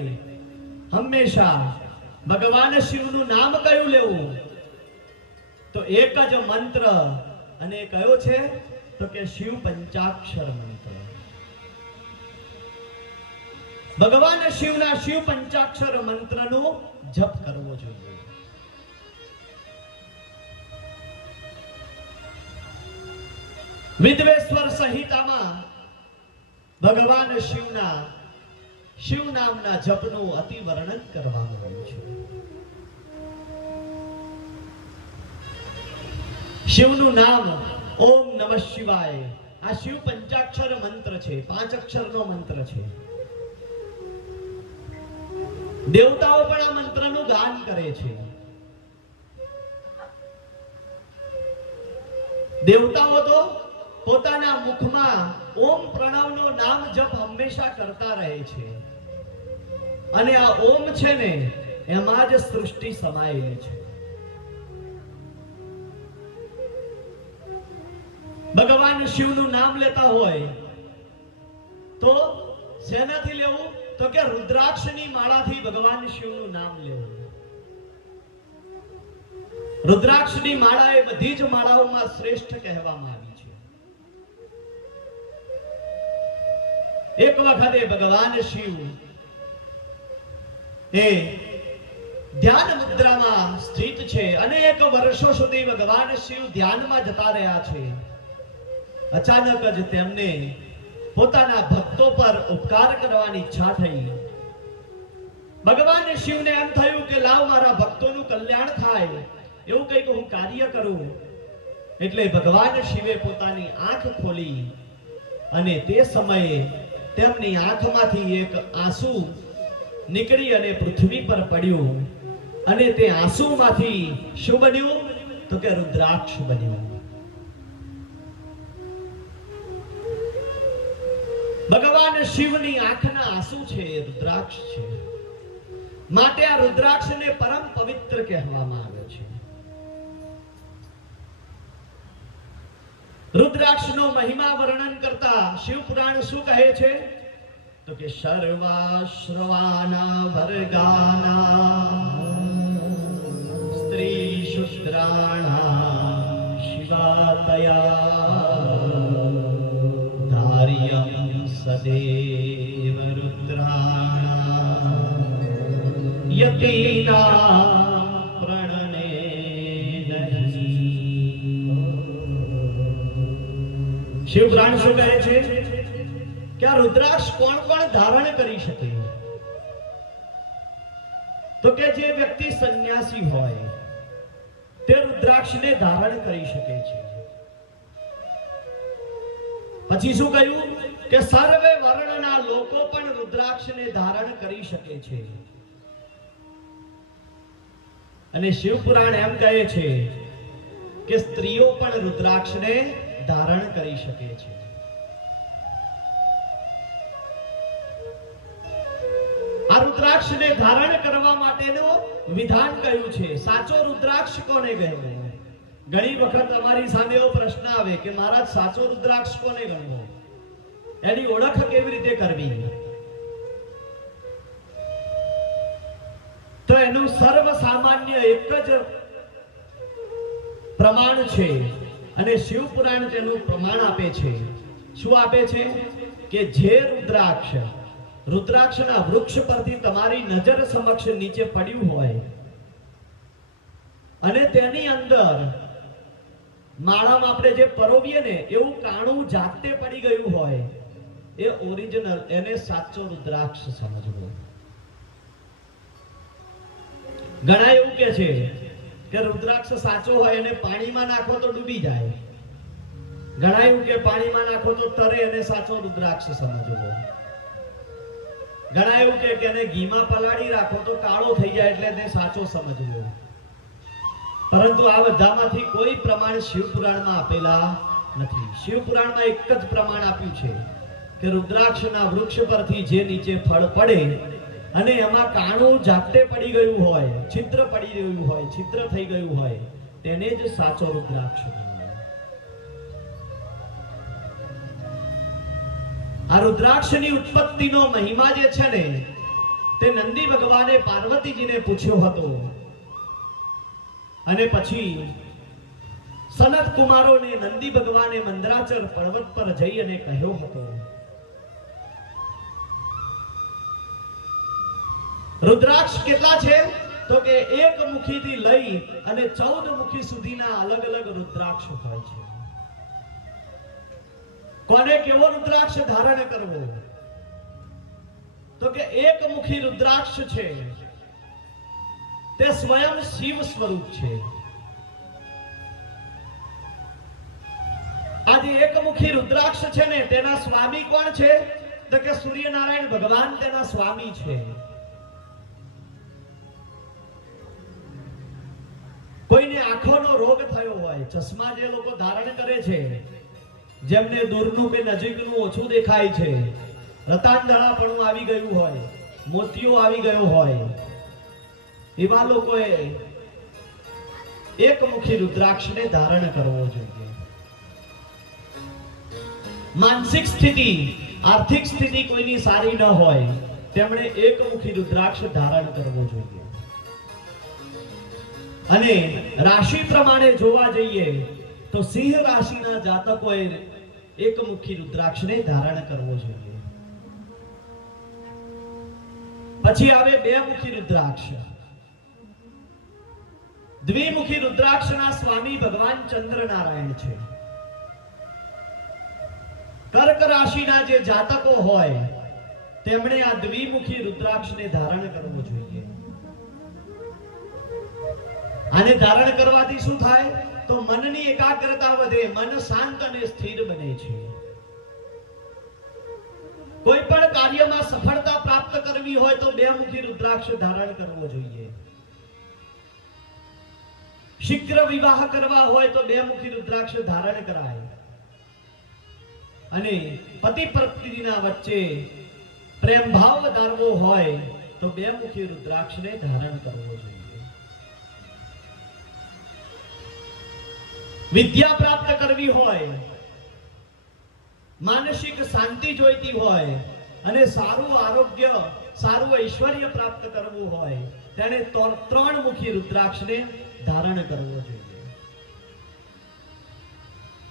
હંમેશા ભગવાન શિવનું નામ કયું લેવું? તો એક જ મંત્ર, અને કયો છે? તો કે શિવ પંચાક્ષર મંત્ર. ભગવાન શિવના શિવ પંચાક્ષર મંત્રનો જપ કરવો જોઈએ. વિદ્વેશ્વર સંહિતામાં ભગવાન શિવના શિવ નામના જપનું અતિ વર્ણન કરવામાં આવ્યું છે. શિવનું નામ ઓમ નમઃ શિવાય. આ શિવ પંચાક્ષર મંત્ર છે, 5 અક્ષરનો મંત્ર છે. દેવતાઓ પણ આ મંત્રનું ગાન કરે છે. દેવતાઓ તો પોતાના મુખમાં ઓમ પ્રણવનો નામ જપ હંમેશા કરતા રહે છે. અને આ ઓમ છે ને એમાં જ સૃષ્ટિ સમાયેલી છે. ભગવાન શિવનું નામ લેતા હોય તો શેનાથી લેવું? તો કે રુદ્રાક્ષની માળાથી ભગવાન શિવનું નામ લેવું. રુદ્રાક્ષની માળા એ બધી જ માળાઓમાં શ્રેષ્ઠ કહેવામાં આવી છે. એક વખતે ભગવાન શિવ એ ધ્યાન મુદ્રામાં સ્થિત છે. અનેક વર્ષો સુધી ભગવાન શિવ ધ્યાનમાં જતા રહ્યા છે. અચાનક જ તેમને પોતાના ભક્તો પર ઉપકાર કરવાની ઈચ્છા થઈ. ભગવાન શિવને એમ થયું કે લાવ મારા ભક્તોનું કલ્યાણ થાય એવું કંઈક હું કાર્ય કરું. એટલે ભગવાન શિવે પોતાની આંખ ખોલી અને તે સમયે તેમની આંખમાંથી એક આંસુ નીકળી અને પૃથ્વી પર પડ્યું અને તે આંસુમાંથી શું બન્યું તો કે રુદ્રાક્ષ બન્યું. ભગવાન શિવની આંખના આંસુ છે રુદ્રાક્ષ છે. માટે આ રુદ્રાક્ષને પરમ પવિત્ર કહેવામાં આવે છે. રુદ્રાક્ષનો મહિમા વર્ણન કરતા શિવ પુરાણ શું કહે છે તો કે સર્વાશ્રવાના વર્ગાના સ્ત્રી શુદ્રાણા શિવાતયા ધાર્યં સદેવ રુદ્રાણા યતીના પ્રણને શિવ પુરાણ શું કહે છે કે આ રુદ્રાક્ષ કોણ કોણ ધારણ કરી શકે તો કે જે વ્યક્તિ સંન્યાસી હોય તે રુદ્રાક્ષને ધારણ કરી શકે છે. પછી શું કહ્યું કે સર્વે વર્ણના લોકો પણ રુદ્રાક્ષને ધારણ કરી શકે છે. અને શિવ પુરાણ એમ કહે છે કે સ્ત્રીઓ પણ રુદ્રાક્ષને ધારણ કરી શકે છે. આ રુદ્રાક્ષને ધારણ કરવા માટેનું વિધાન કયું છે? સાચો રુદ્રાક્ષ કોને કહેવાય? ઘણી વખત અમારી સામે એવો પ્રશ્ન આવે કે મહારાજ સાચો રુદ્રાક્ષ કોને ગણવો, એની ઓળખ કેવી રીતે કરવી? તો એનું સર્વ સામાન્ય એક જ પ્રમાણ છે અને શિવ પુરાણ તેનું પ્રમાણ આપે છે. શું આપે છે કે જે રુદ્રાક્ષના વૃક્ષ પરથી તમારી નજર સમક્ષ નીચે પડ્યું હોય અને તેની અંદર માળામાં આપણે જે પરોવીએ ને એવું કાણું જાતે પડી ગયું હોય એ ઓરિજિનલ, એને સાચો રુદ્રાક્ષ સમજવો. ઘણા એવું કે છે કે રુદ્રાક્ષ સાચો હોય અને પાણીમાં નાખો તો ડૂબી જાય. ઘણા એવું કે પાણીમાં નાખો તો તરે, અને સાચો રુદ્રાક્ષ સમજવો. ઘણા એવું કે એને ઘીમાં પલાળી રાખો તો કાળો થઈ જાય એટલે એને સાચો સમજવો. પરંતુ આ બધામાંથી કોઈ પ્રમાણ શિવ પુરાણમાં આપેલા નથી. શિવ પુરાણમાં એક જ પ્રમાણ આપ્યું છે કે રુદ્રાક્ષના વૃક્ષ પરથી જે નીચે ફળ પડે અને એમાં કાણું જાતે પડી ગયું હોય, છિદ્ર પડી ગયું હોય, છિદ્ર થઈ ગયું હોય, તેને જ સાચો રુદ્રાક્ષ કહેવાય. આ રુદ્રાક્ષની ઉત્પત્તિનો મહિમા જે છે ને તે નંદી ભગવાને પાર્વતીજીને પૂછ્યો હતો અને પછી સનત કુમારોને નંદી ભગવાને મંદરાચલ પર્વત પર જઈ અને કહ્યો હતો. રુદ્રાક્ષ કેટલા છે તો કે એક મુખીથી લઈ અને 14 મુખી સુધીના અલગ અલગ રુદ્રાક્ષ હોય છે. કોને કેવો રુદ્રાક્ષ ધારણ કરવો તો કે એક મુખી રુદ્રાક્ષ છે તે સ્વયં શિવ સ્વરૂપ છે. આજે એક મુખી રુદ્રાક્ષ છે ને તેના સ્વામી કોણ છે તો કે સૂર્યનારાયણ ભગવાન તેના સ્વામી છે. કોઈને આંખોનો રોગ થયો હોય, ચશ્મા જે લોકો ધારણ કરે છે, જેમને દૂરનું કે નજીકનું ઓછું દેખાય છે, રતાંધળાપણું આવી ગયું હોય, મોતિયો આવી ગયો હોય, એવા લોકોએ એકમુખી રુદ્રાક્ષને ધારણ કરવો જોઈએ. માનસિક સ્થિતિ, આર્થિક સ્થિતિ કોઈની સારી ન હોય તેમણે એકમુખી રુદ્રાક્ષ ધારણ કરવો જોઈએ. અને રાશિ પ્રમાણે જોવા જઈએ તો સિંહ રાશિના જાતકોએ એકમુખી રુદ્રાક્ષને ધારણ કરવો જોઈએ. પછી આવે બે મુખી રુદ્રાક્ષ. દ્વિમુખી રુદ્રાક્ષના સ્વામી ભગવાન ચંદ્રનારાયણ છે. કર્ક રાશિના જે જાતકો હોય તેમણે આ દ્વિમુખી રુદ્રાક્ષને ધારણ કરવો જોઈએ. આને ધારણ કરવાથી શું થાય તો મનની એકાગ્રતા વધે, મન શાંત અને સ્થિર બને છે. કોઈ પણ કાર્યમાં સફળતા પ્રાપ્ત કરવી હોય તો બે મુખી રુદ્રાક્ષ ધારણ કરવો જોઈએ. શીઘ્ર વિવાહ કરવા હોય તો બે મુખી રુદ્રાક્ષ ધારણ કરાય. અને પતિ પત્નીના વચ્ચે પ્રેમ ભાવ વધારવો હોય તો બે મુખી રુદ્રાક્ષને ધારણ કરવો જોઈએ. વિદ્યા પ્રાપ્ત કરવી હોય, માનસિક શાંતિ જોઈતી હોય અને સારું આરોગ્ય, સારું ઐશ્વર્ય પ્રાપ્ત કરવું હોય તેને ત્રણ મુખી રુદ્રાક્ષને ધારણ કરવો જોઈએ.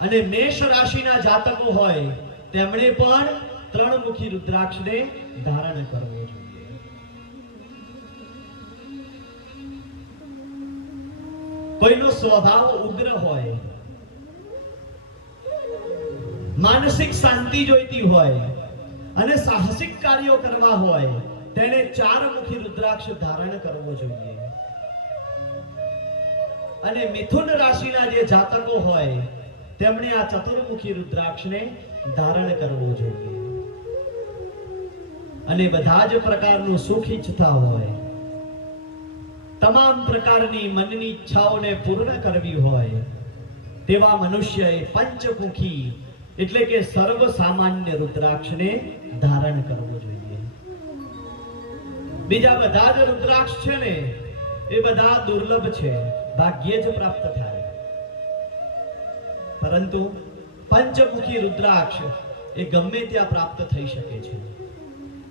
અને મેષ રાશિના જાતકો હોય તેમણે પણ ત્રણ મુખી રુદ્રાક્ષને ધારણ કરવો જોઈએ. કોઈનો સ્વભાવ ઉગ્ર હોય, માનસિક શાંતિ જોઈતી હોય અને સાહસિક કાર્યો કરવા હોય તેને ચાર મુખી રુદ્રાક્ષ ધારણ કરવો જોઈએ. અને મિથુન રાશિના જે જાતકો હોય તેમણે આ ચતુર્મુખી રુદ્રાક્ષને ધારણ કરવો જોઈએ. અને બધા જ પ્રકારનું સુખ ઈચ્છતા હોય, તમામ પ્રકારની મનની ઈચ્છાઓને પૂર્ણ કરવી હોય તેવા મનુષ્યએ પંચમુખી એટલે કે સર્વ સામાન્ય રુદ્રાક્ષને ધારણ કરવો જોઈએ. બીજા બધા જ રુદ્રાક્ષ છે ને એ બધા દુર્લભ છે, ભાગ્યે જ પ્રાપ્ત થાય. પરંતુ પંચમુખી રુદ્રાક્ષ એ ગમે ત્યાં પ્રાપ્ત થઈ શકે છે.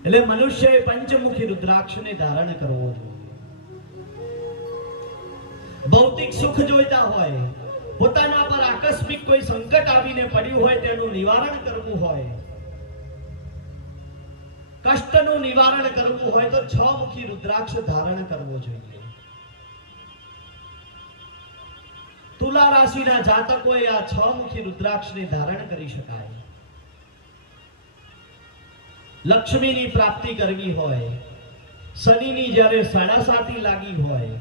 એટલે મનુષ્યએ પંચમુખી રુદ્રાક્ષને ધારણ કરવો જોઈએ. ભૌતિક સુખ જોઈતા હોય, પોતાના પર આકસ્મિક કોઈ સંકટ આવીને પડ્યું હોય તેનું નિવારણ કરવું હોય, કષ્ટનું નિવારણ કરવું હોય તો છ મુખી રુદ્રાક્ષ ધારણ કરવો જોઈએ. તુલા રાશિના જાતકોએ આ છ મુખી રુદ્રાક્ષને ધારણ કરી શકાય. લક્ષ્મીની પ્રાપ્તિ કરવી હોય, શનિની જ્યારે સાડાસાતી લાગી હોય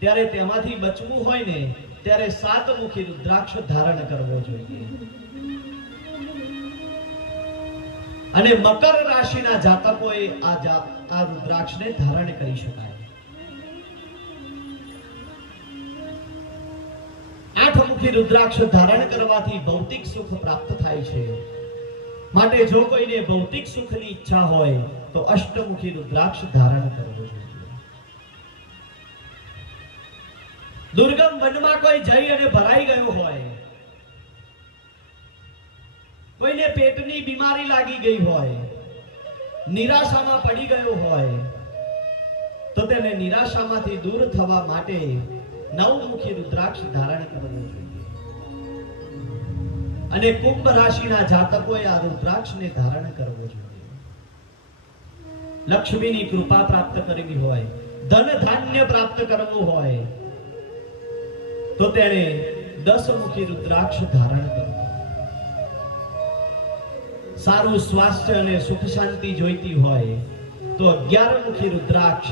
ત્યારે તેમાંથી બચવું હોય ને ત્યારે સાત મુખી રુદ્રાક્ષ ધારણ કરવો જોઈએ. અને મકર રાશિના જાતકોએ આ રુદ્રાક્ષને ધારણ કરી શકાય. 8 મુખી રુદ્રાક્ષ ધારણ કરવાથી ભૌતિક સુખ પ્રાપ્ત થાય છે. માટે જો કોઈને ભૌતિક સુખની ઈચ્છા હોય તો અષ્ટમુખી રુદ્રાક્ષ ધારણ કરવો જોઈએ. દુર્ગમ વનમાં કોઈ જઈ અને ભરાઈ ગયો હોય, કોઈને પેટની બીમારી લાગી ગઈ હોય, નિરાશામાં પડી ગયો હોય તો તેને નિરાશામાંથી દૂર થવા માટે 9 મુખી રુદ્રાક્ષ ધારણ કરવો જોઈએ. અને કુંભ રાશિના જાતકોએ આ રુદ્રાક્ષને ધારણ કરવો જોઈએ. લક્ષ્મીની કૃપા પ્રાપ્ત કરવી હોય, ધન ધાન્ય પ્રાપ્ત કરવું હોય તો તેણે 10 મુખી રુદ્રાક્ષ ધારણ કરવું. સારું સ્વાસ્થ્ય અને સુખ શાંતિ જોઈતી હોય તો 11 મુખી રુદ્રાક્ષ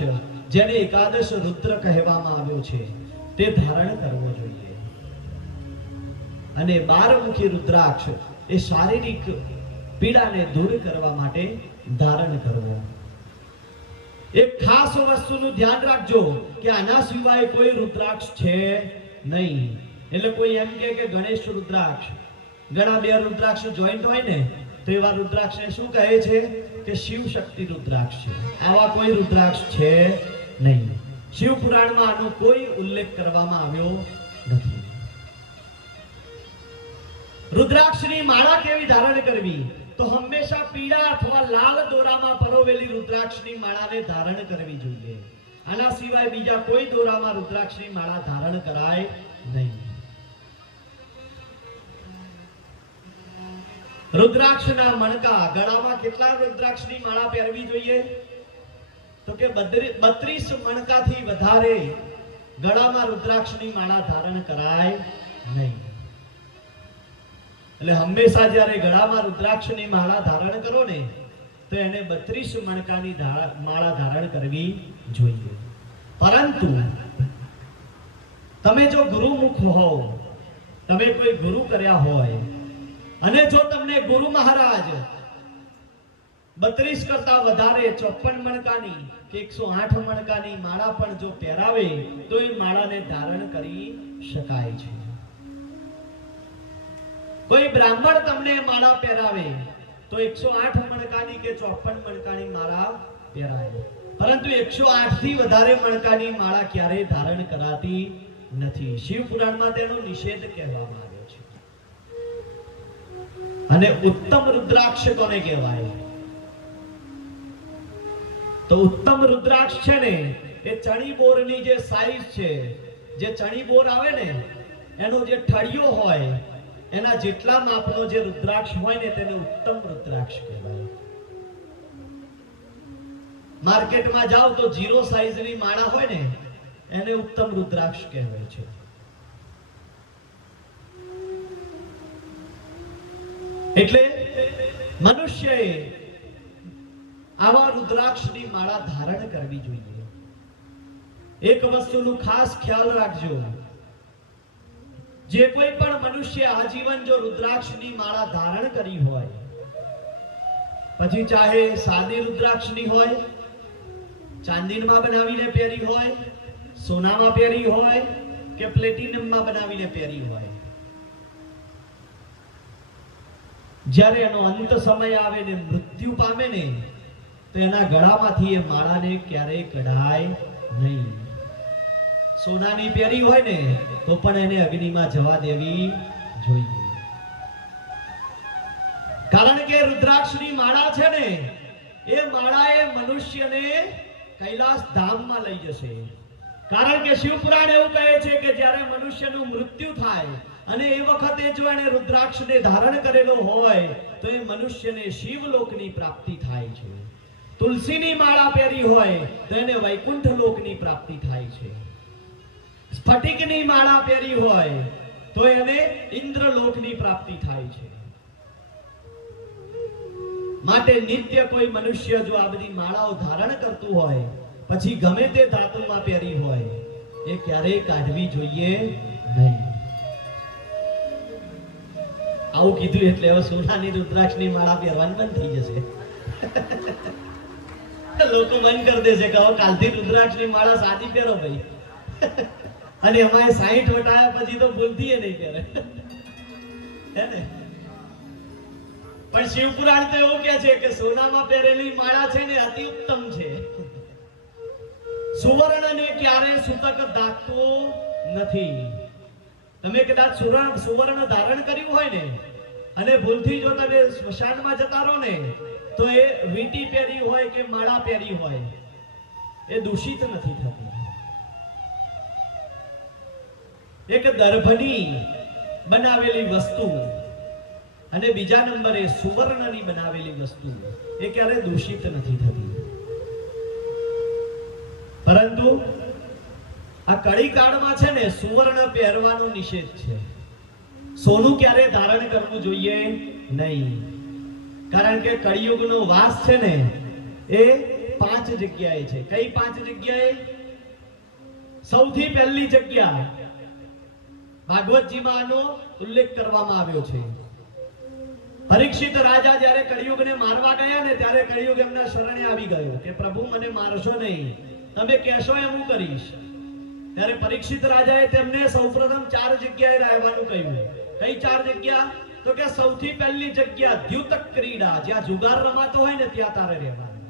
જેને એકાદશ રુદ્ર કહેવામાં આવ્યો છે તે ધારણ કરવો જોઈએ. અને 12 મુખી રુદ્રાક્ષ એ શારીરિક પીડાને દૂર કરવા માટે ધારણ કરવો. એક ખાસ વસ્તુનું ધ્યાન રાખજો કે આના સિવાય કોઈ રુદ્રાક્ષ છે નહીં. એટલે કોઈ એમ કે ગણેશ રુદ્રાક્ષ, ઘણા 2 રુદ્રાક્ષ જોઈન્ટ હોય ને તો એવા રુદ્રાક્ષને શું કહે છે કે શિવ શક્તિ રુદ્રાક્ષ છે. આવા કોઈ રુદ્રાક્ષ છે નહીં. શિવ પુરાણમાં આનો કોઈ ઉલ્લેખ કરવામાં આવ્યો નથી. રુદ્રાક્ષની માળા કેવી ધારણ કરવી? તો હંમેશા પીળા અથવા લાલ દોરામાં પરોવેલી રુદ્રાક્ષની માળાને ધારણ કરવી જોઈએ. આના સિવાય બીજા કોઈ દોરામાં રુદ્રાક્ષની માળા ધારણ કરાય નહીં. રુદ્રાક્ષના મણકા, ગળામાં કેટલા રુદ્રાક્ષની માળા પહેરવી જોઈએ? તો કે 32 મણકાથી વધારે ગળામાં રુદ્રાક્ષની માળા ધારણ કરાય નહીં. એટલે હંમેશા જ્યારે ગળામાં રુદ્રાક્ષની માળા ધારણ કરો ને તો એને 32 મણકાની માળા ધારણ કરવી જોઈએ. પરંતુ તમે જો ગુરુમુખ હોવ તમે કોઈ ગુરુ કર્યા હોય અને જો તમને ગુરુ મહારાજ 32 કરતા વધારે 54 મણકાની કે 108 મણકાની માળા પણ જો પહેરાવે તો એ માળાને ધારણ કરી શકાય છે. કોઈ બ્રાહ્મણ તમને માળા પહેરાવે તો 108 મણકાની કે 54 મણકાની માળા પહેરાય, પરંતુ 108 થી વધારે મણકાની માળા ક્યારેય ધારણ કરાતી નથી. શિવ પુરાણમાં તેનો નિષેધ કહેવામાં આવ્યો છે. અને ઉત્તમ રુદ્રાક્ષ કોને કહેવાય? તો ઉત્તમ રુદ્રાક્ષ છે ને એ ચણી બોરની જે સાઈઝ છે, જે ચણી બોર આવે ને એનો જે ઠળિયો હોય એના જેટલા માપનો જે રુદ્રાક્ષ હોય ને તેને ઉત્તમ રુદ્રાક્ષ કહેવાય. માર્કેટમાં જાવ તો 0 સાઈઝની માળા હોય ને એને ઉત્તમ રુદ્રાક્ષ કહેવાય છે. એટલે મનુષ્યએ આવા રુદ્રાક્ષની માળા ધારણ કરવી જોઈએ. એક વસ્તુનો ખાસ ખ્યાલ રાખજો, જે કોઈ પણ મનુષ્ય આજીવન જો રુદ્રાક્ષની માળા ધારણ કરી હોય, પછી ચાહે સાદી રુદ્રાક્ષની હોય, ચાંદીમાં બનાવીને પહેરી હોય, સોનામાં પહેરી હોય કે પ્લેટિનમમાં બનાવીને પહેરી હોય, જ્યારે એનો અંત સમય આવે ને મૃત્યુ પામે ને તો એના ગળામાંથી એ માળાને ક્યારેય કઢાય નહીં. સોનાની પહેરી હોય ને તો પણ એને અગ્નિમાં જવા દેવી જોઈએ. કારણ કે રુદ્રાક્ષની માળા છે ને એ માળા એ મનુષ્યને કૈલાસ ધામમાં લઈ જશે. કારણ કે શિવપુરાણ એવું કહે છે કે જ્યારે મનુષ્યનું મૃત્યુ થાય અને એ વખતે જો એને રુદ્રાક્ષને ધારણ કરેલો હોય તો એ મનુષ્યને શિવલોકની પ્રાપ્તિ થાય છે. તુલસીની માળા પહેરી હોય તો એને વૈકુંઠ લોકની પ્રાપ્તિ થાય છે. સ્ફટિકની માળા પહેરી હોય તો એને ઇન્દ્રલોકની પ્રાપ્તિ થાય છે. માટે નિત્ય કોઈ મનુષ્ય જો આ બધી માળાઓ ધારણ કરતું હોય, પછી ગમે તે ધાતુમાં પહેરી હોય, એ ક્યારેય કાઢવી જોઈએ નહીં. આવું કીધું એટલે હવે સોનાની રુદ્રાક્ષની માળા પહેરવાની બંધ થઈ જશે. લોકો બંધ કરી દેશે કે કાલથી રુદ્રાક્ષની માળા સાદી પહેરો ભાઈ. અને એમાં 60 વટાયા પછી તો ભૂલથી એ નહીં પહેરે. હે ને? પણ શિવપુરાણ તો એવું કહે છે કે સોનામાં પહેરેલી માળા છે ને અતિ ઉત્તમ છે. સુવર્ણને ક્યારે સૂતક દાખતું નથી. તમે કદાચ સુવર્ણ ધારણ કર્યું હોય ને અને ભૂલથી જો તમે સ્મશાનમાં જતા રહો ને તો એ વીંટી પહેરી હોય કે માળા પહેરી હોય એ દૂષિત નથી થતી. એક દર્ભની બનાવેલી વસ્તુ અને બીજા નંબરે સુવર્ણની બનાવેલી વસ્તુ એ ક્યારે દૂષિત નથી થતી. પરંતુ આ કળી કાળમાં છે ને સુવર્ણ પહેરવાનો નિષેધ છે. સોનું ક્યારે ધારણ કરવું જોઈએ નહીં. કારણ કે કળિયુગનો વાસ છે ને એ 5 જગ્યાએ છે. કઈ 5 જગ્યાએ? સૌથી પહેલી જગ્યા ભાગવતજીમાં આનો ઉલ્લેખ કરવામાં આવ્યો છે. પરીક્ષિત રાજા જ્યારે કળિયુગને મારવા ગયા ને ત્યારે કળિયુગ એમના શરણે આવી ગયો કે પ્રભુ મને મારશો નહીં, તમે કહેશો એમ હું કરીશ. ત્યારે પરીક્ષિત રાજાએ તેમને સૌપ્રથમ 4 જગ્યાએ રહેવાનું કહ્યું. કઈ 4 જગ્યા? તો કે સૌથી પહેલી જગ્યા દ્યુતક ક્રીડા, જ્યાં જુગાર રમાતો હોય ને ત્યાં તારે રહેવાનું.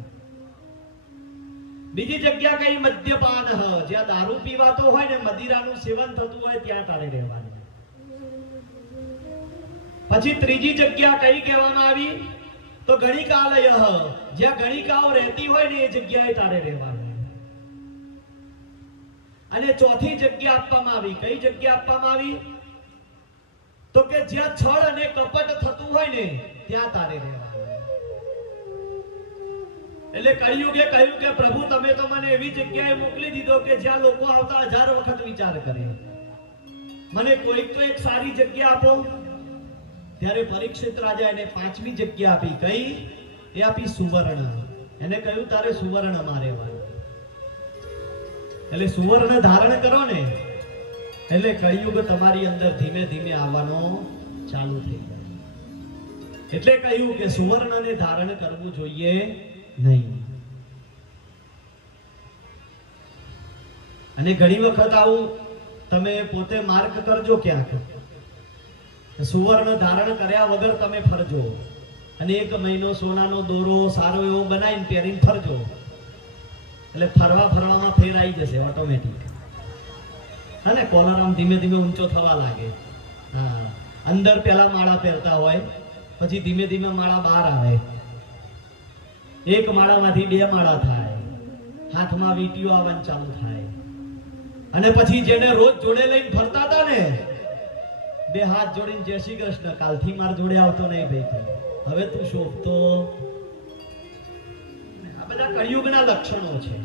બીજી જગ્યા કઈ? મદ્યપાન, જ્યાં દારૂ પીવાતો હોય ને મદિરાનું સેવન થતું હોય ત્યાં તારે રહેવાનું. પછી ત્રીજી જગ્યા કઈ કહેવામાં આવી? તો ગણિકાલય, જ્યાં ગણિકાઓ રહેતી હોય ને એ જગ્યાએ તારે રહેવાનું. અને ચોથી જગ્યા આપવામાં આવી. કઈ જગ્યા આપવામાં આવી? તો કે જ્યાં છળ અને કપટ થતું હોય ને ત્યાં તારે રહેવાનું. એટલે કળિયુગે કહ્યું કે પ્રભુ તમે તો મને એવી જગ્યાએ મોકલી દીધો કે જ્યાં લોકો આવતા 1000 વખત વિચાર કરે, મને કોઈક તો એક સારી જગ્યા આપો. ત્યારે પરીક્ષિત રાજા એને 5મી જગ્યા આપી. કઈ? એ આપી સુવર્ણ. એને કહ્યું તારે સુવર્ણમાં રહેવાનું. એટલે સુવર્ણ ધારણ કરો ને એટલે કળિયુગ તમારી અંદર ધીમે ધીમે આવવાનો ચાલુ થઈ જાય. એટલે કહ્યું કે સુવર્ણને ધારણ કરવું જોઈએ નહીં. અને ઘણી વખત આવું તમે પોતે માર્ક કરજો ક્યાંક, સુવર્ણ ધારણ કર્યા વગર તમે ફરજો અને 1 મહિનો સોનાનો દોરો સારો એવો બનાવીને પહેરીને ફરજો, એટલે ફરવામાં ફેર આવી જશે ઓટોમેટિક. અને કોલર આમ ધીમે ધીમે ઊંચો થવા લાગે. હા, અંદર પેલા માળા પહેરતા હોય, પછી ધીમે ધીમે માળા બહાર આવે, 1 માળામાંથી 2 માળા થાય, હાથમાં વીંટીઓ આવવાનું ચાલુ થાય. અને પછી જેને રોજ જોડે લઈને ફરતા હતા ને, 2 હાથ જોડીને જય શ્રી કૃષ્ણ, કાલથી માર જોડે આવતો નહીં ભાઈ, હવે તું શોભતો. આ બધા કળિયુગના લક્ષણો છે.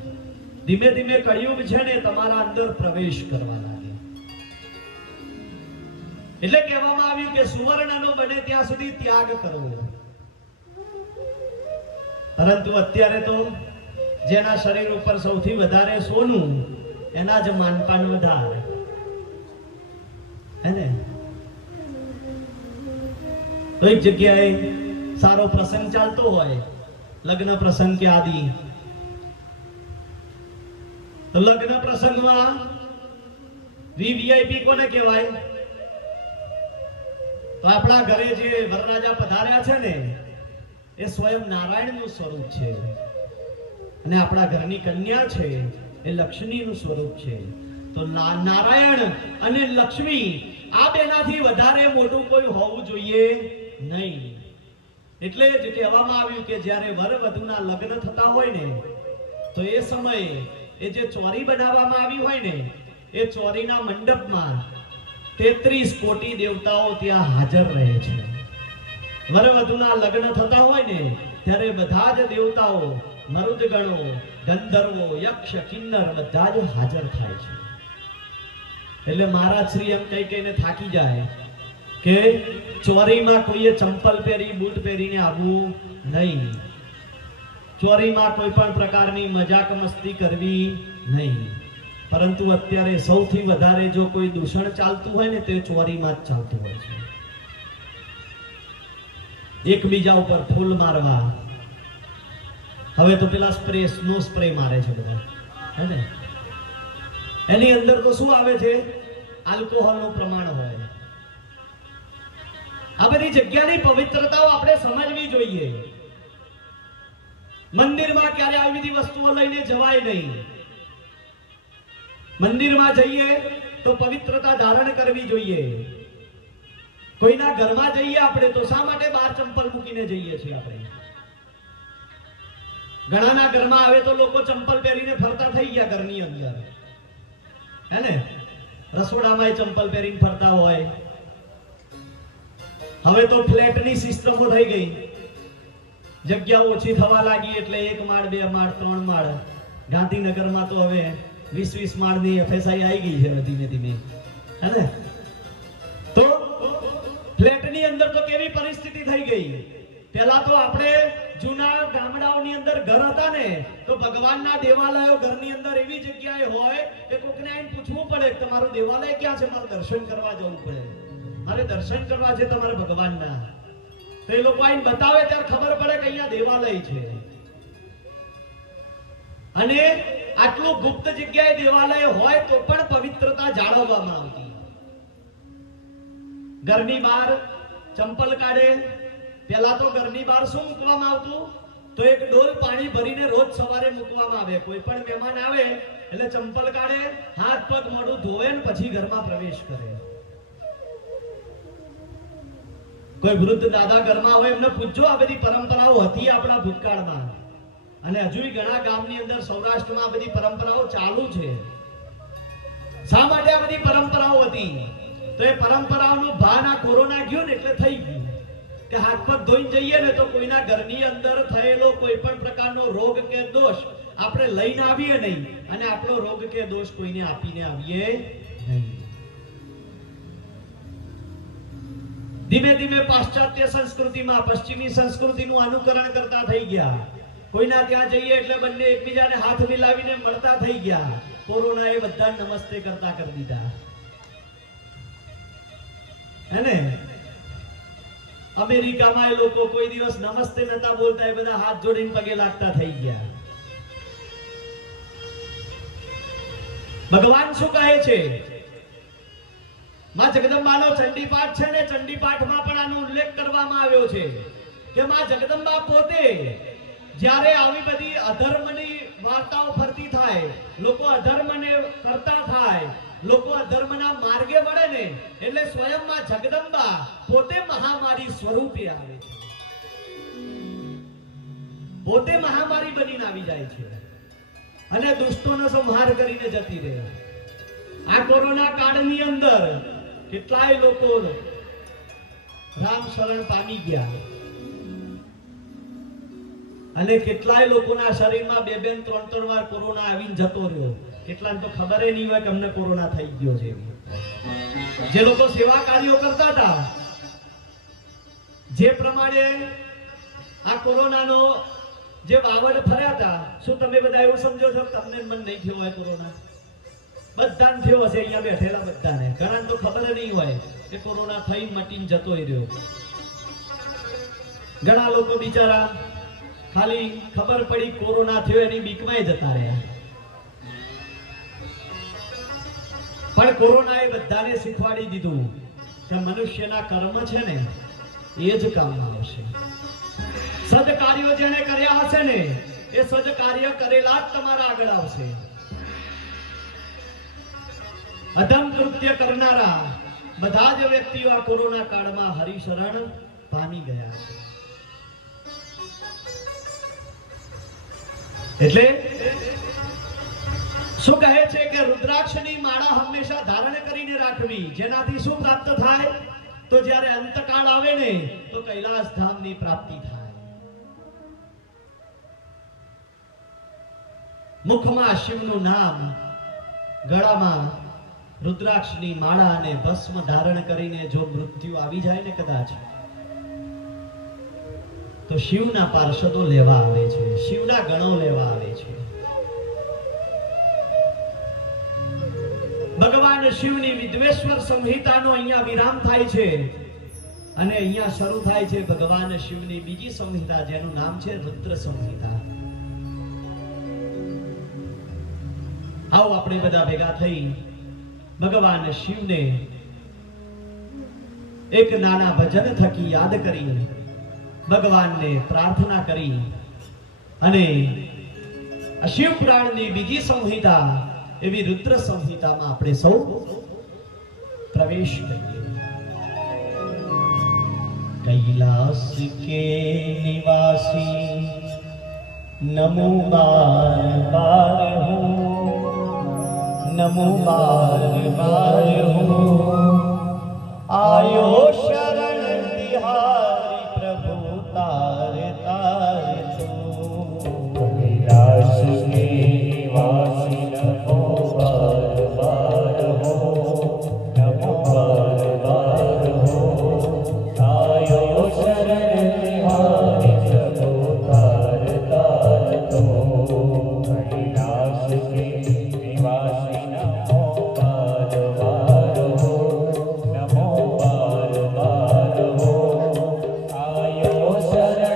ધીમે ધીમે કળિયુગ છે ને તમારા અંદર પ્રવેશ કરવા લાગે. એટલે કહેવામાં આવ્યું કે સુવર્ણનો બને ત્યાં સુધી ત્યાગ કરવો. પરંતુ અત્યારે તો જેના શરીર ઉપર સૌથી વધારે સોનું, એના જ માનપાન વધારે, હે ને? તો એક જગ્યાએ સારો પ્રસંગ ચાલતો હોય, લગ્ન પ્રસંગ કે આદિ, તો લગ્ન પ્રસંગમાં વીવીઆઈપી કોને કહેવાય? તો આપણા ઘરે જે વરરાજા પધાર્યા છે ને, એ સ્વયં નારાયણનું સ્વરૂપ છે. અને આપણા ઘરની કન્યા છે એ લક્ષ્મીનું સ્વરૂપ છે. તો નારાયણ અને લક્ષ્મી આ બેનાથી વધારે મોટું કોઈ હોવું જોઈએ નહીં. એટલે જ કહેવામાં આવ્યું કે જ્યારે વર વધુના લગ્ન થતા હોય ને, તો એ સમયે એ જે ચોરી બનાવવામાં આવી હોય ને, એ ચોરીના મંડપમાં 33 કોટી દેવતાઓ ત્યાં હાજર રહે છે. વર વધુના લગ્ન થતા હોય ને ત્યારે બધા જ દેવતાઓ, મરુદગણો, ગંધર્વો, યક્ષ, કિન્નર બધા જ હાજર થાય છે. એટલે મહારાજ શ્રી એમ કહીને થાકી જાય કે ચોરીમાં કોઈએ ચંપલ પહેરી, બૂટ પહેરીને આવવું નહીં. ચોરીમાં કોઈ પણ પ્રકારની મજાક મસ્તી કરવી નહીં. પરંતુ અત્યારે સૌથી વધારે જો કોઈ દૂષણ ચાલતું હોય ને, તે ચોરીમાં જ ચાલતું હોય છે. એકબીજા ઉપર ફૂલ મારવા. હવે તો પેલા સ્પ્રે, સ્નો સ્પ્રે મારે છે બધા, હે ને? એની અંદર તો શું આવે છે? આલ્કોહોલનું પ્રમાણ હોય. આ બધી જગ્યાની પવિત્રતાઓ આપણે સમજવી જોઈએ. મંદિરમાં ક્યારે આવી બધી વસ્તુઓ લઈને જવાય નહીં. મંદિરમાં જઈએ તો પવિત્રતા ધારણ કરવી જોઈએ. કોઈના ઘરમાં જઈએ આપણે તો શા માટે બહાર ચંપલ મૂકીને જઈએ છીએ? આપણે ઘણાના ઘરમાં આવે તો લોકો ચંપલ પહેરીને ફરતા થઈ ગયા ઘરની અંદર, હે ને? રસોડામાં ચંપલ પહેરીને ફરતા હોય. હવે તો ફ્લેટની સિસ્ટમો થઈ ગઈ, જગ્યા ઓછી થવા લાગી, એટલે 1 માળ, 2 માળ, 3 માળ. ગાંધીનગરમાં તો હવે 20 માળની FSI આવી ગઈ છે ધીમે ધીમે, હે ને? તો ફ્લેટની અંદર તો કેવી પરિસ્થિતિ થઈ ગઈ. પહેલા તો આપણે જૂના ગામડાઓની અંદર ઘર હતા ને, તો ભગવાનના દેવાલયો ઘરની અંદર એવી જગ્યાએ હોય કે કોકને આવીને પૂછવું પડે કે તમારું દેવાલય ક્યાં છે, મારે દર્શન કરવા જવું પડે, મારે દર્શન કરવા છે તમારા ભગવાનના. તો એ લોકો આવીને બતાવે ત્યારે ખબર પડે કે અહીંયા દેવાલય છે. અને આટલું ગુપ્ત જગ્યાએ દેવાલય હોય તો પણ પવિત્રતા જાળવવામાં આવતી. ઘરની બહાર ચંપલ કાઢે. પહેલા તો ઘરની બહાર શું મૂકવામાં આવતું? તો એક ડોલ પાણી ભરીને રોજ સવારે મૂકવામાં આવે. કોઈ પણ મહેમાન આવે એટલે ચંપલ કાઢે, હાથ પગ મોઢું ધોવે ને પછી ઘરમાં પ્રવેશ કરે. કોઈ વૃદ્ધ દાદા ઘરમાં હોય એમને પૂછજો, આ બધી પરંપરાઓ હતી આપણા ભૂતકાળમાં. અને હજુ ઘણા ગામની અંદર સૌરાષ્ટ્રમાં આ બધી પરંપરાઓ ચાલુ છે. શા માટે આ બધી પરંપરાઓ હતી? તો એ પરંપરાઓનું ભાન આ કોરોના ગયો ને એટલે થઈ ગયું કે હાથ પગ ધોઈને જઈએ ને તો કોઈના ઘરની અંદર થયેલો કોઈ પણ પ્રકારનો રોગ કે દોષ આપણે લઈને આવીએ નહીં, અને આપણો રોગ કે દોષ કોઈને આપીને આવીએ નહીં. ધીમે ધીમે પાશ્ચાત્ય સંસ્કૃતિમાં પશ્ચિમી સંસ્કૃતિનું અનુકરણ કરતા થઈ ગયા. કોઈના ત્યાં જઈએ એટલે બંને એકબીજાને હાથ મિલાવીને મળતા થઈ ગયા. કોરોનાએ બધા નમસ્તે કરતા કરી દીધા. હે ને? અમેરિકામાં એ લોકો કોઈ દિવસ નમસ્તે નતા બોલતા, એ બધા હાથ જોડીને પગે લાગતા થઈ ગયા. ભગવાન શું કહે છે? માં જગદંબાનો ચંડીપાઠ છે ને, ચંડીપાઠમાં પણ આનો ઉલ્લેખ કરવામાં આવ્યો છે કે માં જગદંબા પોતે જ્યારે આવી બધી અધર્મની વાર્તાઓ ફરતી થાય, લોકો અધર્મને કરતા થાય, લોકો અધર્મના માર્ગે વળે ને, એટલે સ્વયં માં જગદંબા પોતે મહામારી સ્વરૂપે આવે છે, પોતે મહામારી બનીને આવી જાય છે અને દુષ્ટોનો સંહાર કરીને જતી રહે. આ કોરોના કાળની અંદર કેટલાય લોકો રામ શરણ પામી ગયા અને કેટલાય લોકોના શરીરમાં 2-2 ને 3-3 વાર કોરોના આવીને જતો રહ્યો. કેટલાને તો ખબર નહીં હોય કે અમને કોરોના થઈ ગયો છે. જે લોકો સેવા કાર્યો કરતા હતા, જે પ્રમાણે આ કોરોનાનો જે વાવડ ફર્યા હતા, શું તમે બધા એવું સમજો છો કે તમને મન નહીં થયો હોય કોરોના? બધાને થયો હશે, અહીંયા બેઠેલા બધાને. ઘણાને તો ખબર નહીં હોય કે કોરોના થઈ મટીને જતો રહ્યો. ઘણા લોકો બિચારા ખાલી ખબર પડી કોરોના થયો એની બીકમાં જતા રહ્યા. પણ કોરોનાએ બધાને શીખવાડી દીધું કે મનુષ્યના કર્મ છે ને એ જ કામમાં આવશે. સદકાર્યો જેને કર્યા હશે ને એ સદકાર્ય કરેલા જ તમારા આગળ આવશે. અધમ કૃત્ય કરનારા બધા જ વ્યક્તિઓ આ કોરોના કાળમાં હરિશરણ પામી ગયા છે. એટલે શું કહે છે કે રુદ્રાક્ષની માળા હંમેશા ધારણ કરીને રાખવી, જેનાથી શું પ્રાપ્ત થાય? તો જ્યારે અંતકાળ આવે ને તો કૈલાસ ધામની પ્રાપ્તિ થાય. મુખમાં શિવનું નામ, ગળામાં રુદ્રાક્ષની માળા અને ભસ્મ ધારણ કરીને જો મૃત્યુ આવી જાય ને કદાચ, તો શિવના પાર્ષદો લેવા આવે છે, શિવના ગણો લેવા આવે છે. ભગવાન શિવની વિદ્વેશ્વર સંહિતાનો અહીંયા વિરામ થાય છે અને અહીંયા શરૂ થાય છે ભગવાન શિવની બીજી સંહિતા, જેનું નામ છે રુદ્ર સંહિતા. આવો આપણે બધા ભેગા થઈ ભગવાન શિવને એક નાના ભજન થકી યાદ કરી, ભગવાનને પ્રાર્થના કરી અને શિવ પુરાણની બીજી સંહિતા એવી રુદ્ર સંહિતામાં આપણે સૌ પ્રવેશ કરીએ. કૈલાસ કે નિવાસી નમો બાર બાર હો, નમો બાર બાર હો, આયો શરણ બિહારી પ્રભુ તાર તાર તો. કૈલાસ કે નિવાસી નમો બાર બાર હો, નમો બાર બાર હો, આયો શરણ બિહારી પ્રભુ તાર તાર તો. કૈલાસ કે નિવાસી નમો બાર બાર હો, નમો બાર બાર હો, આયો શરણ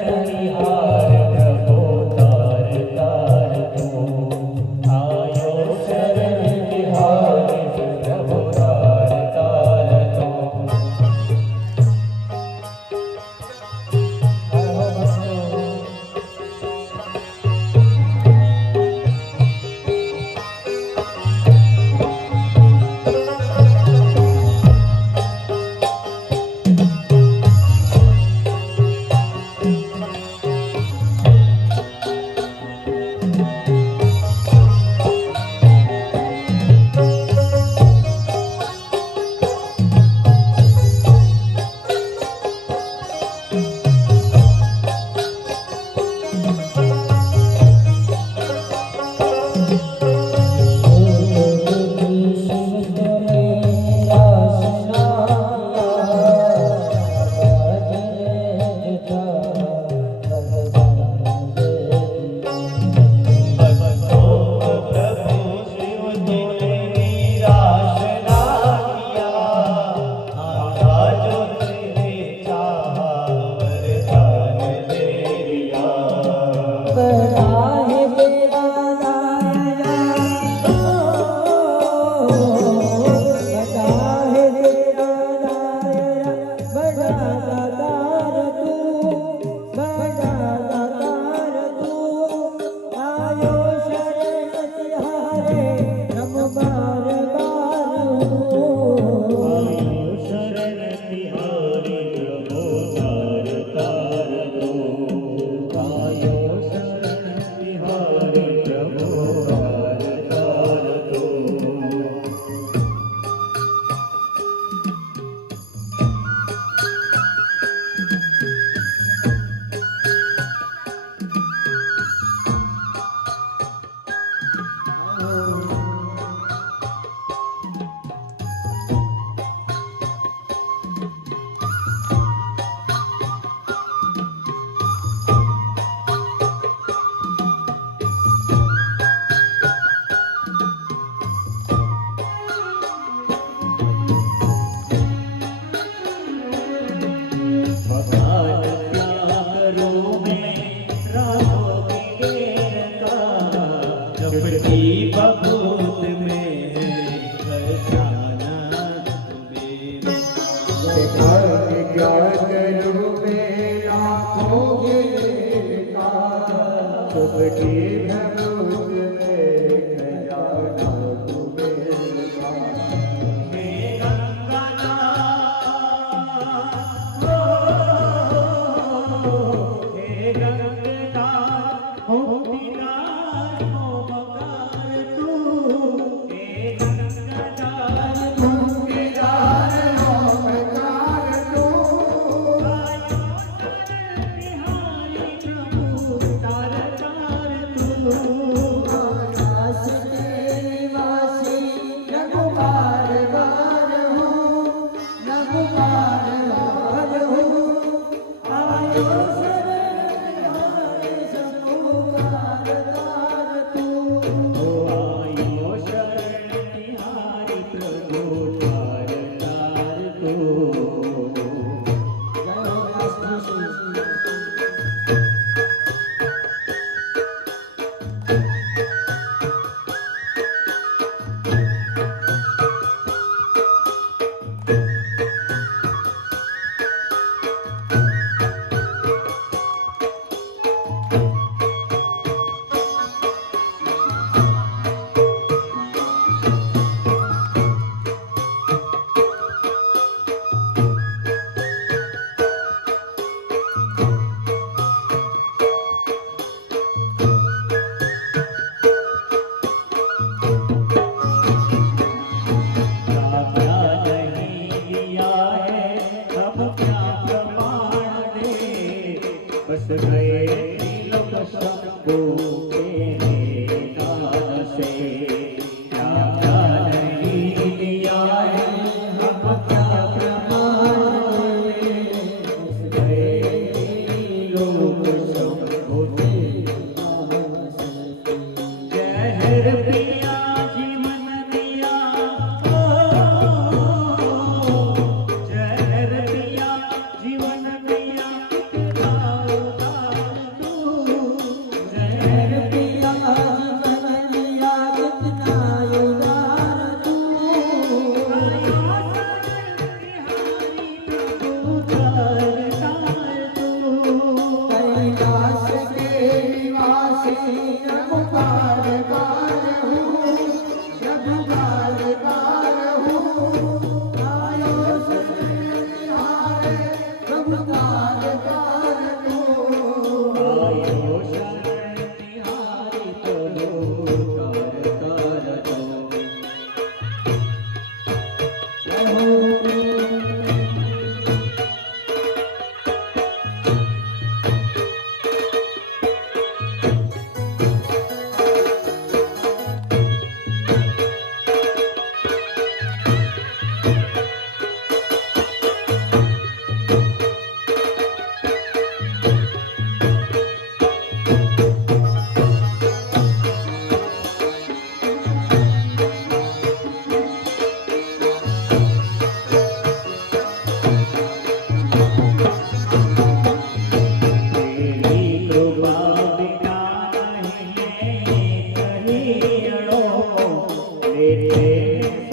बबूत में है खजाना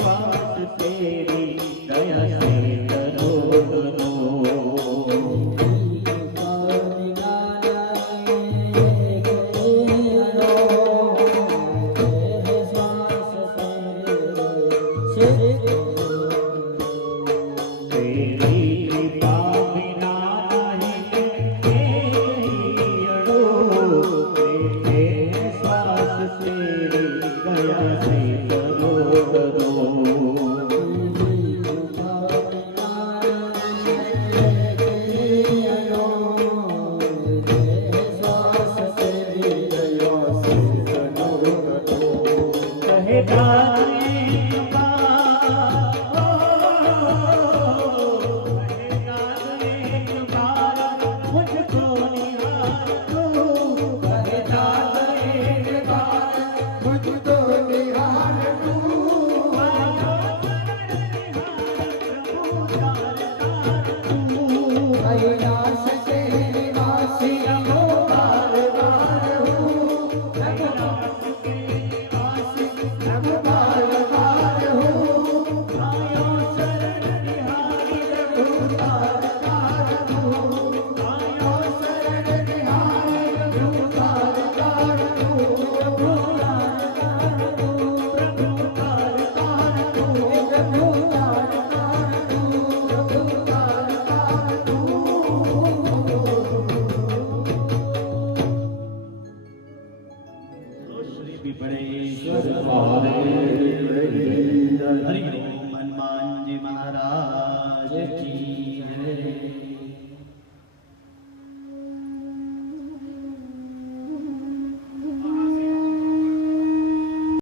श्वास तेरी दया से करो કૈલાસ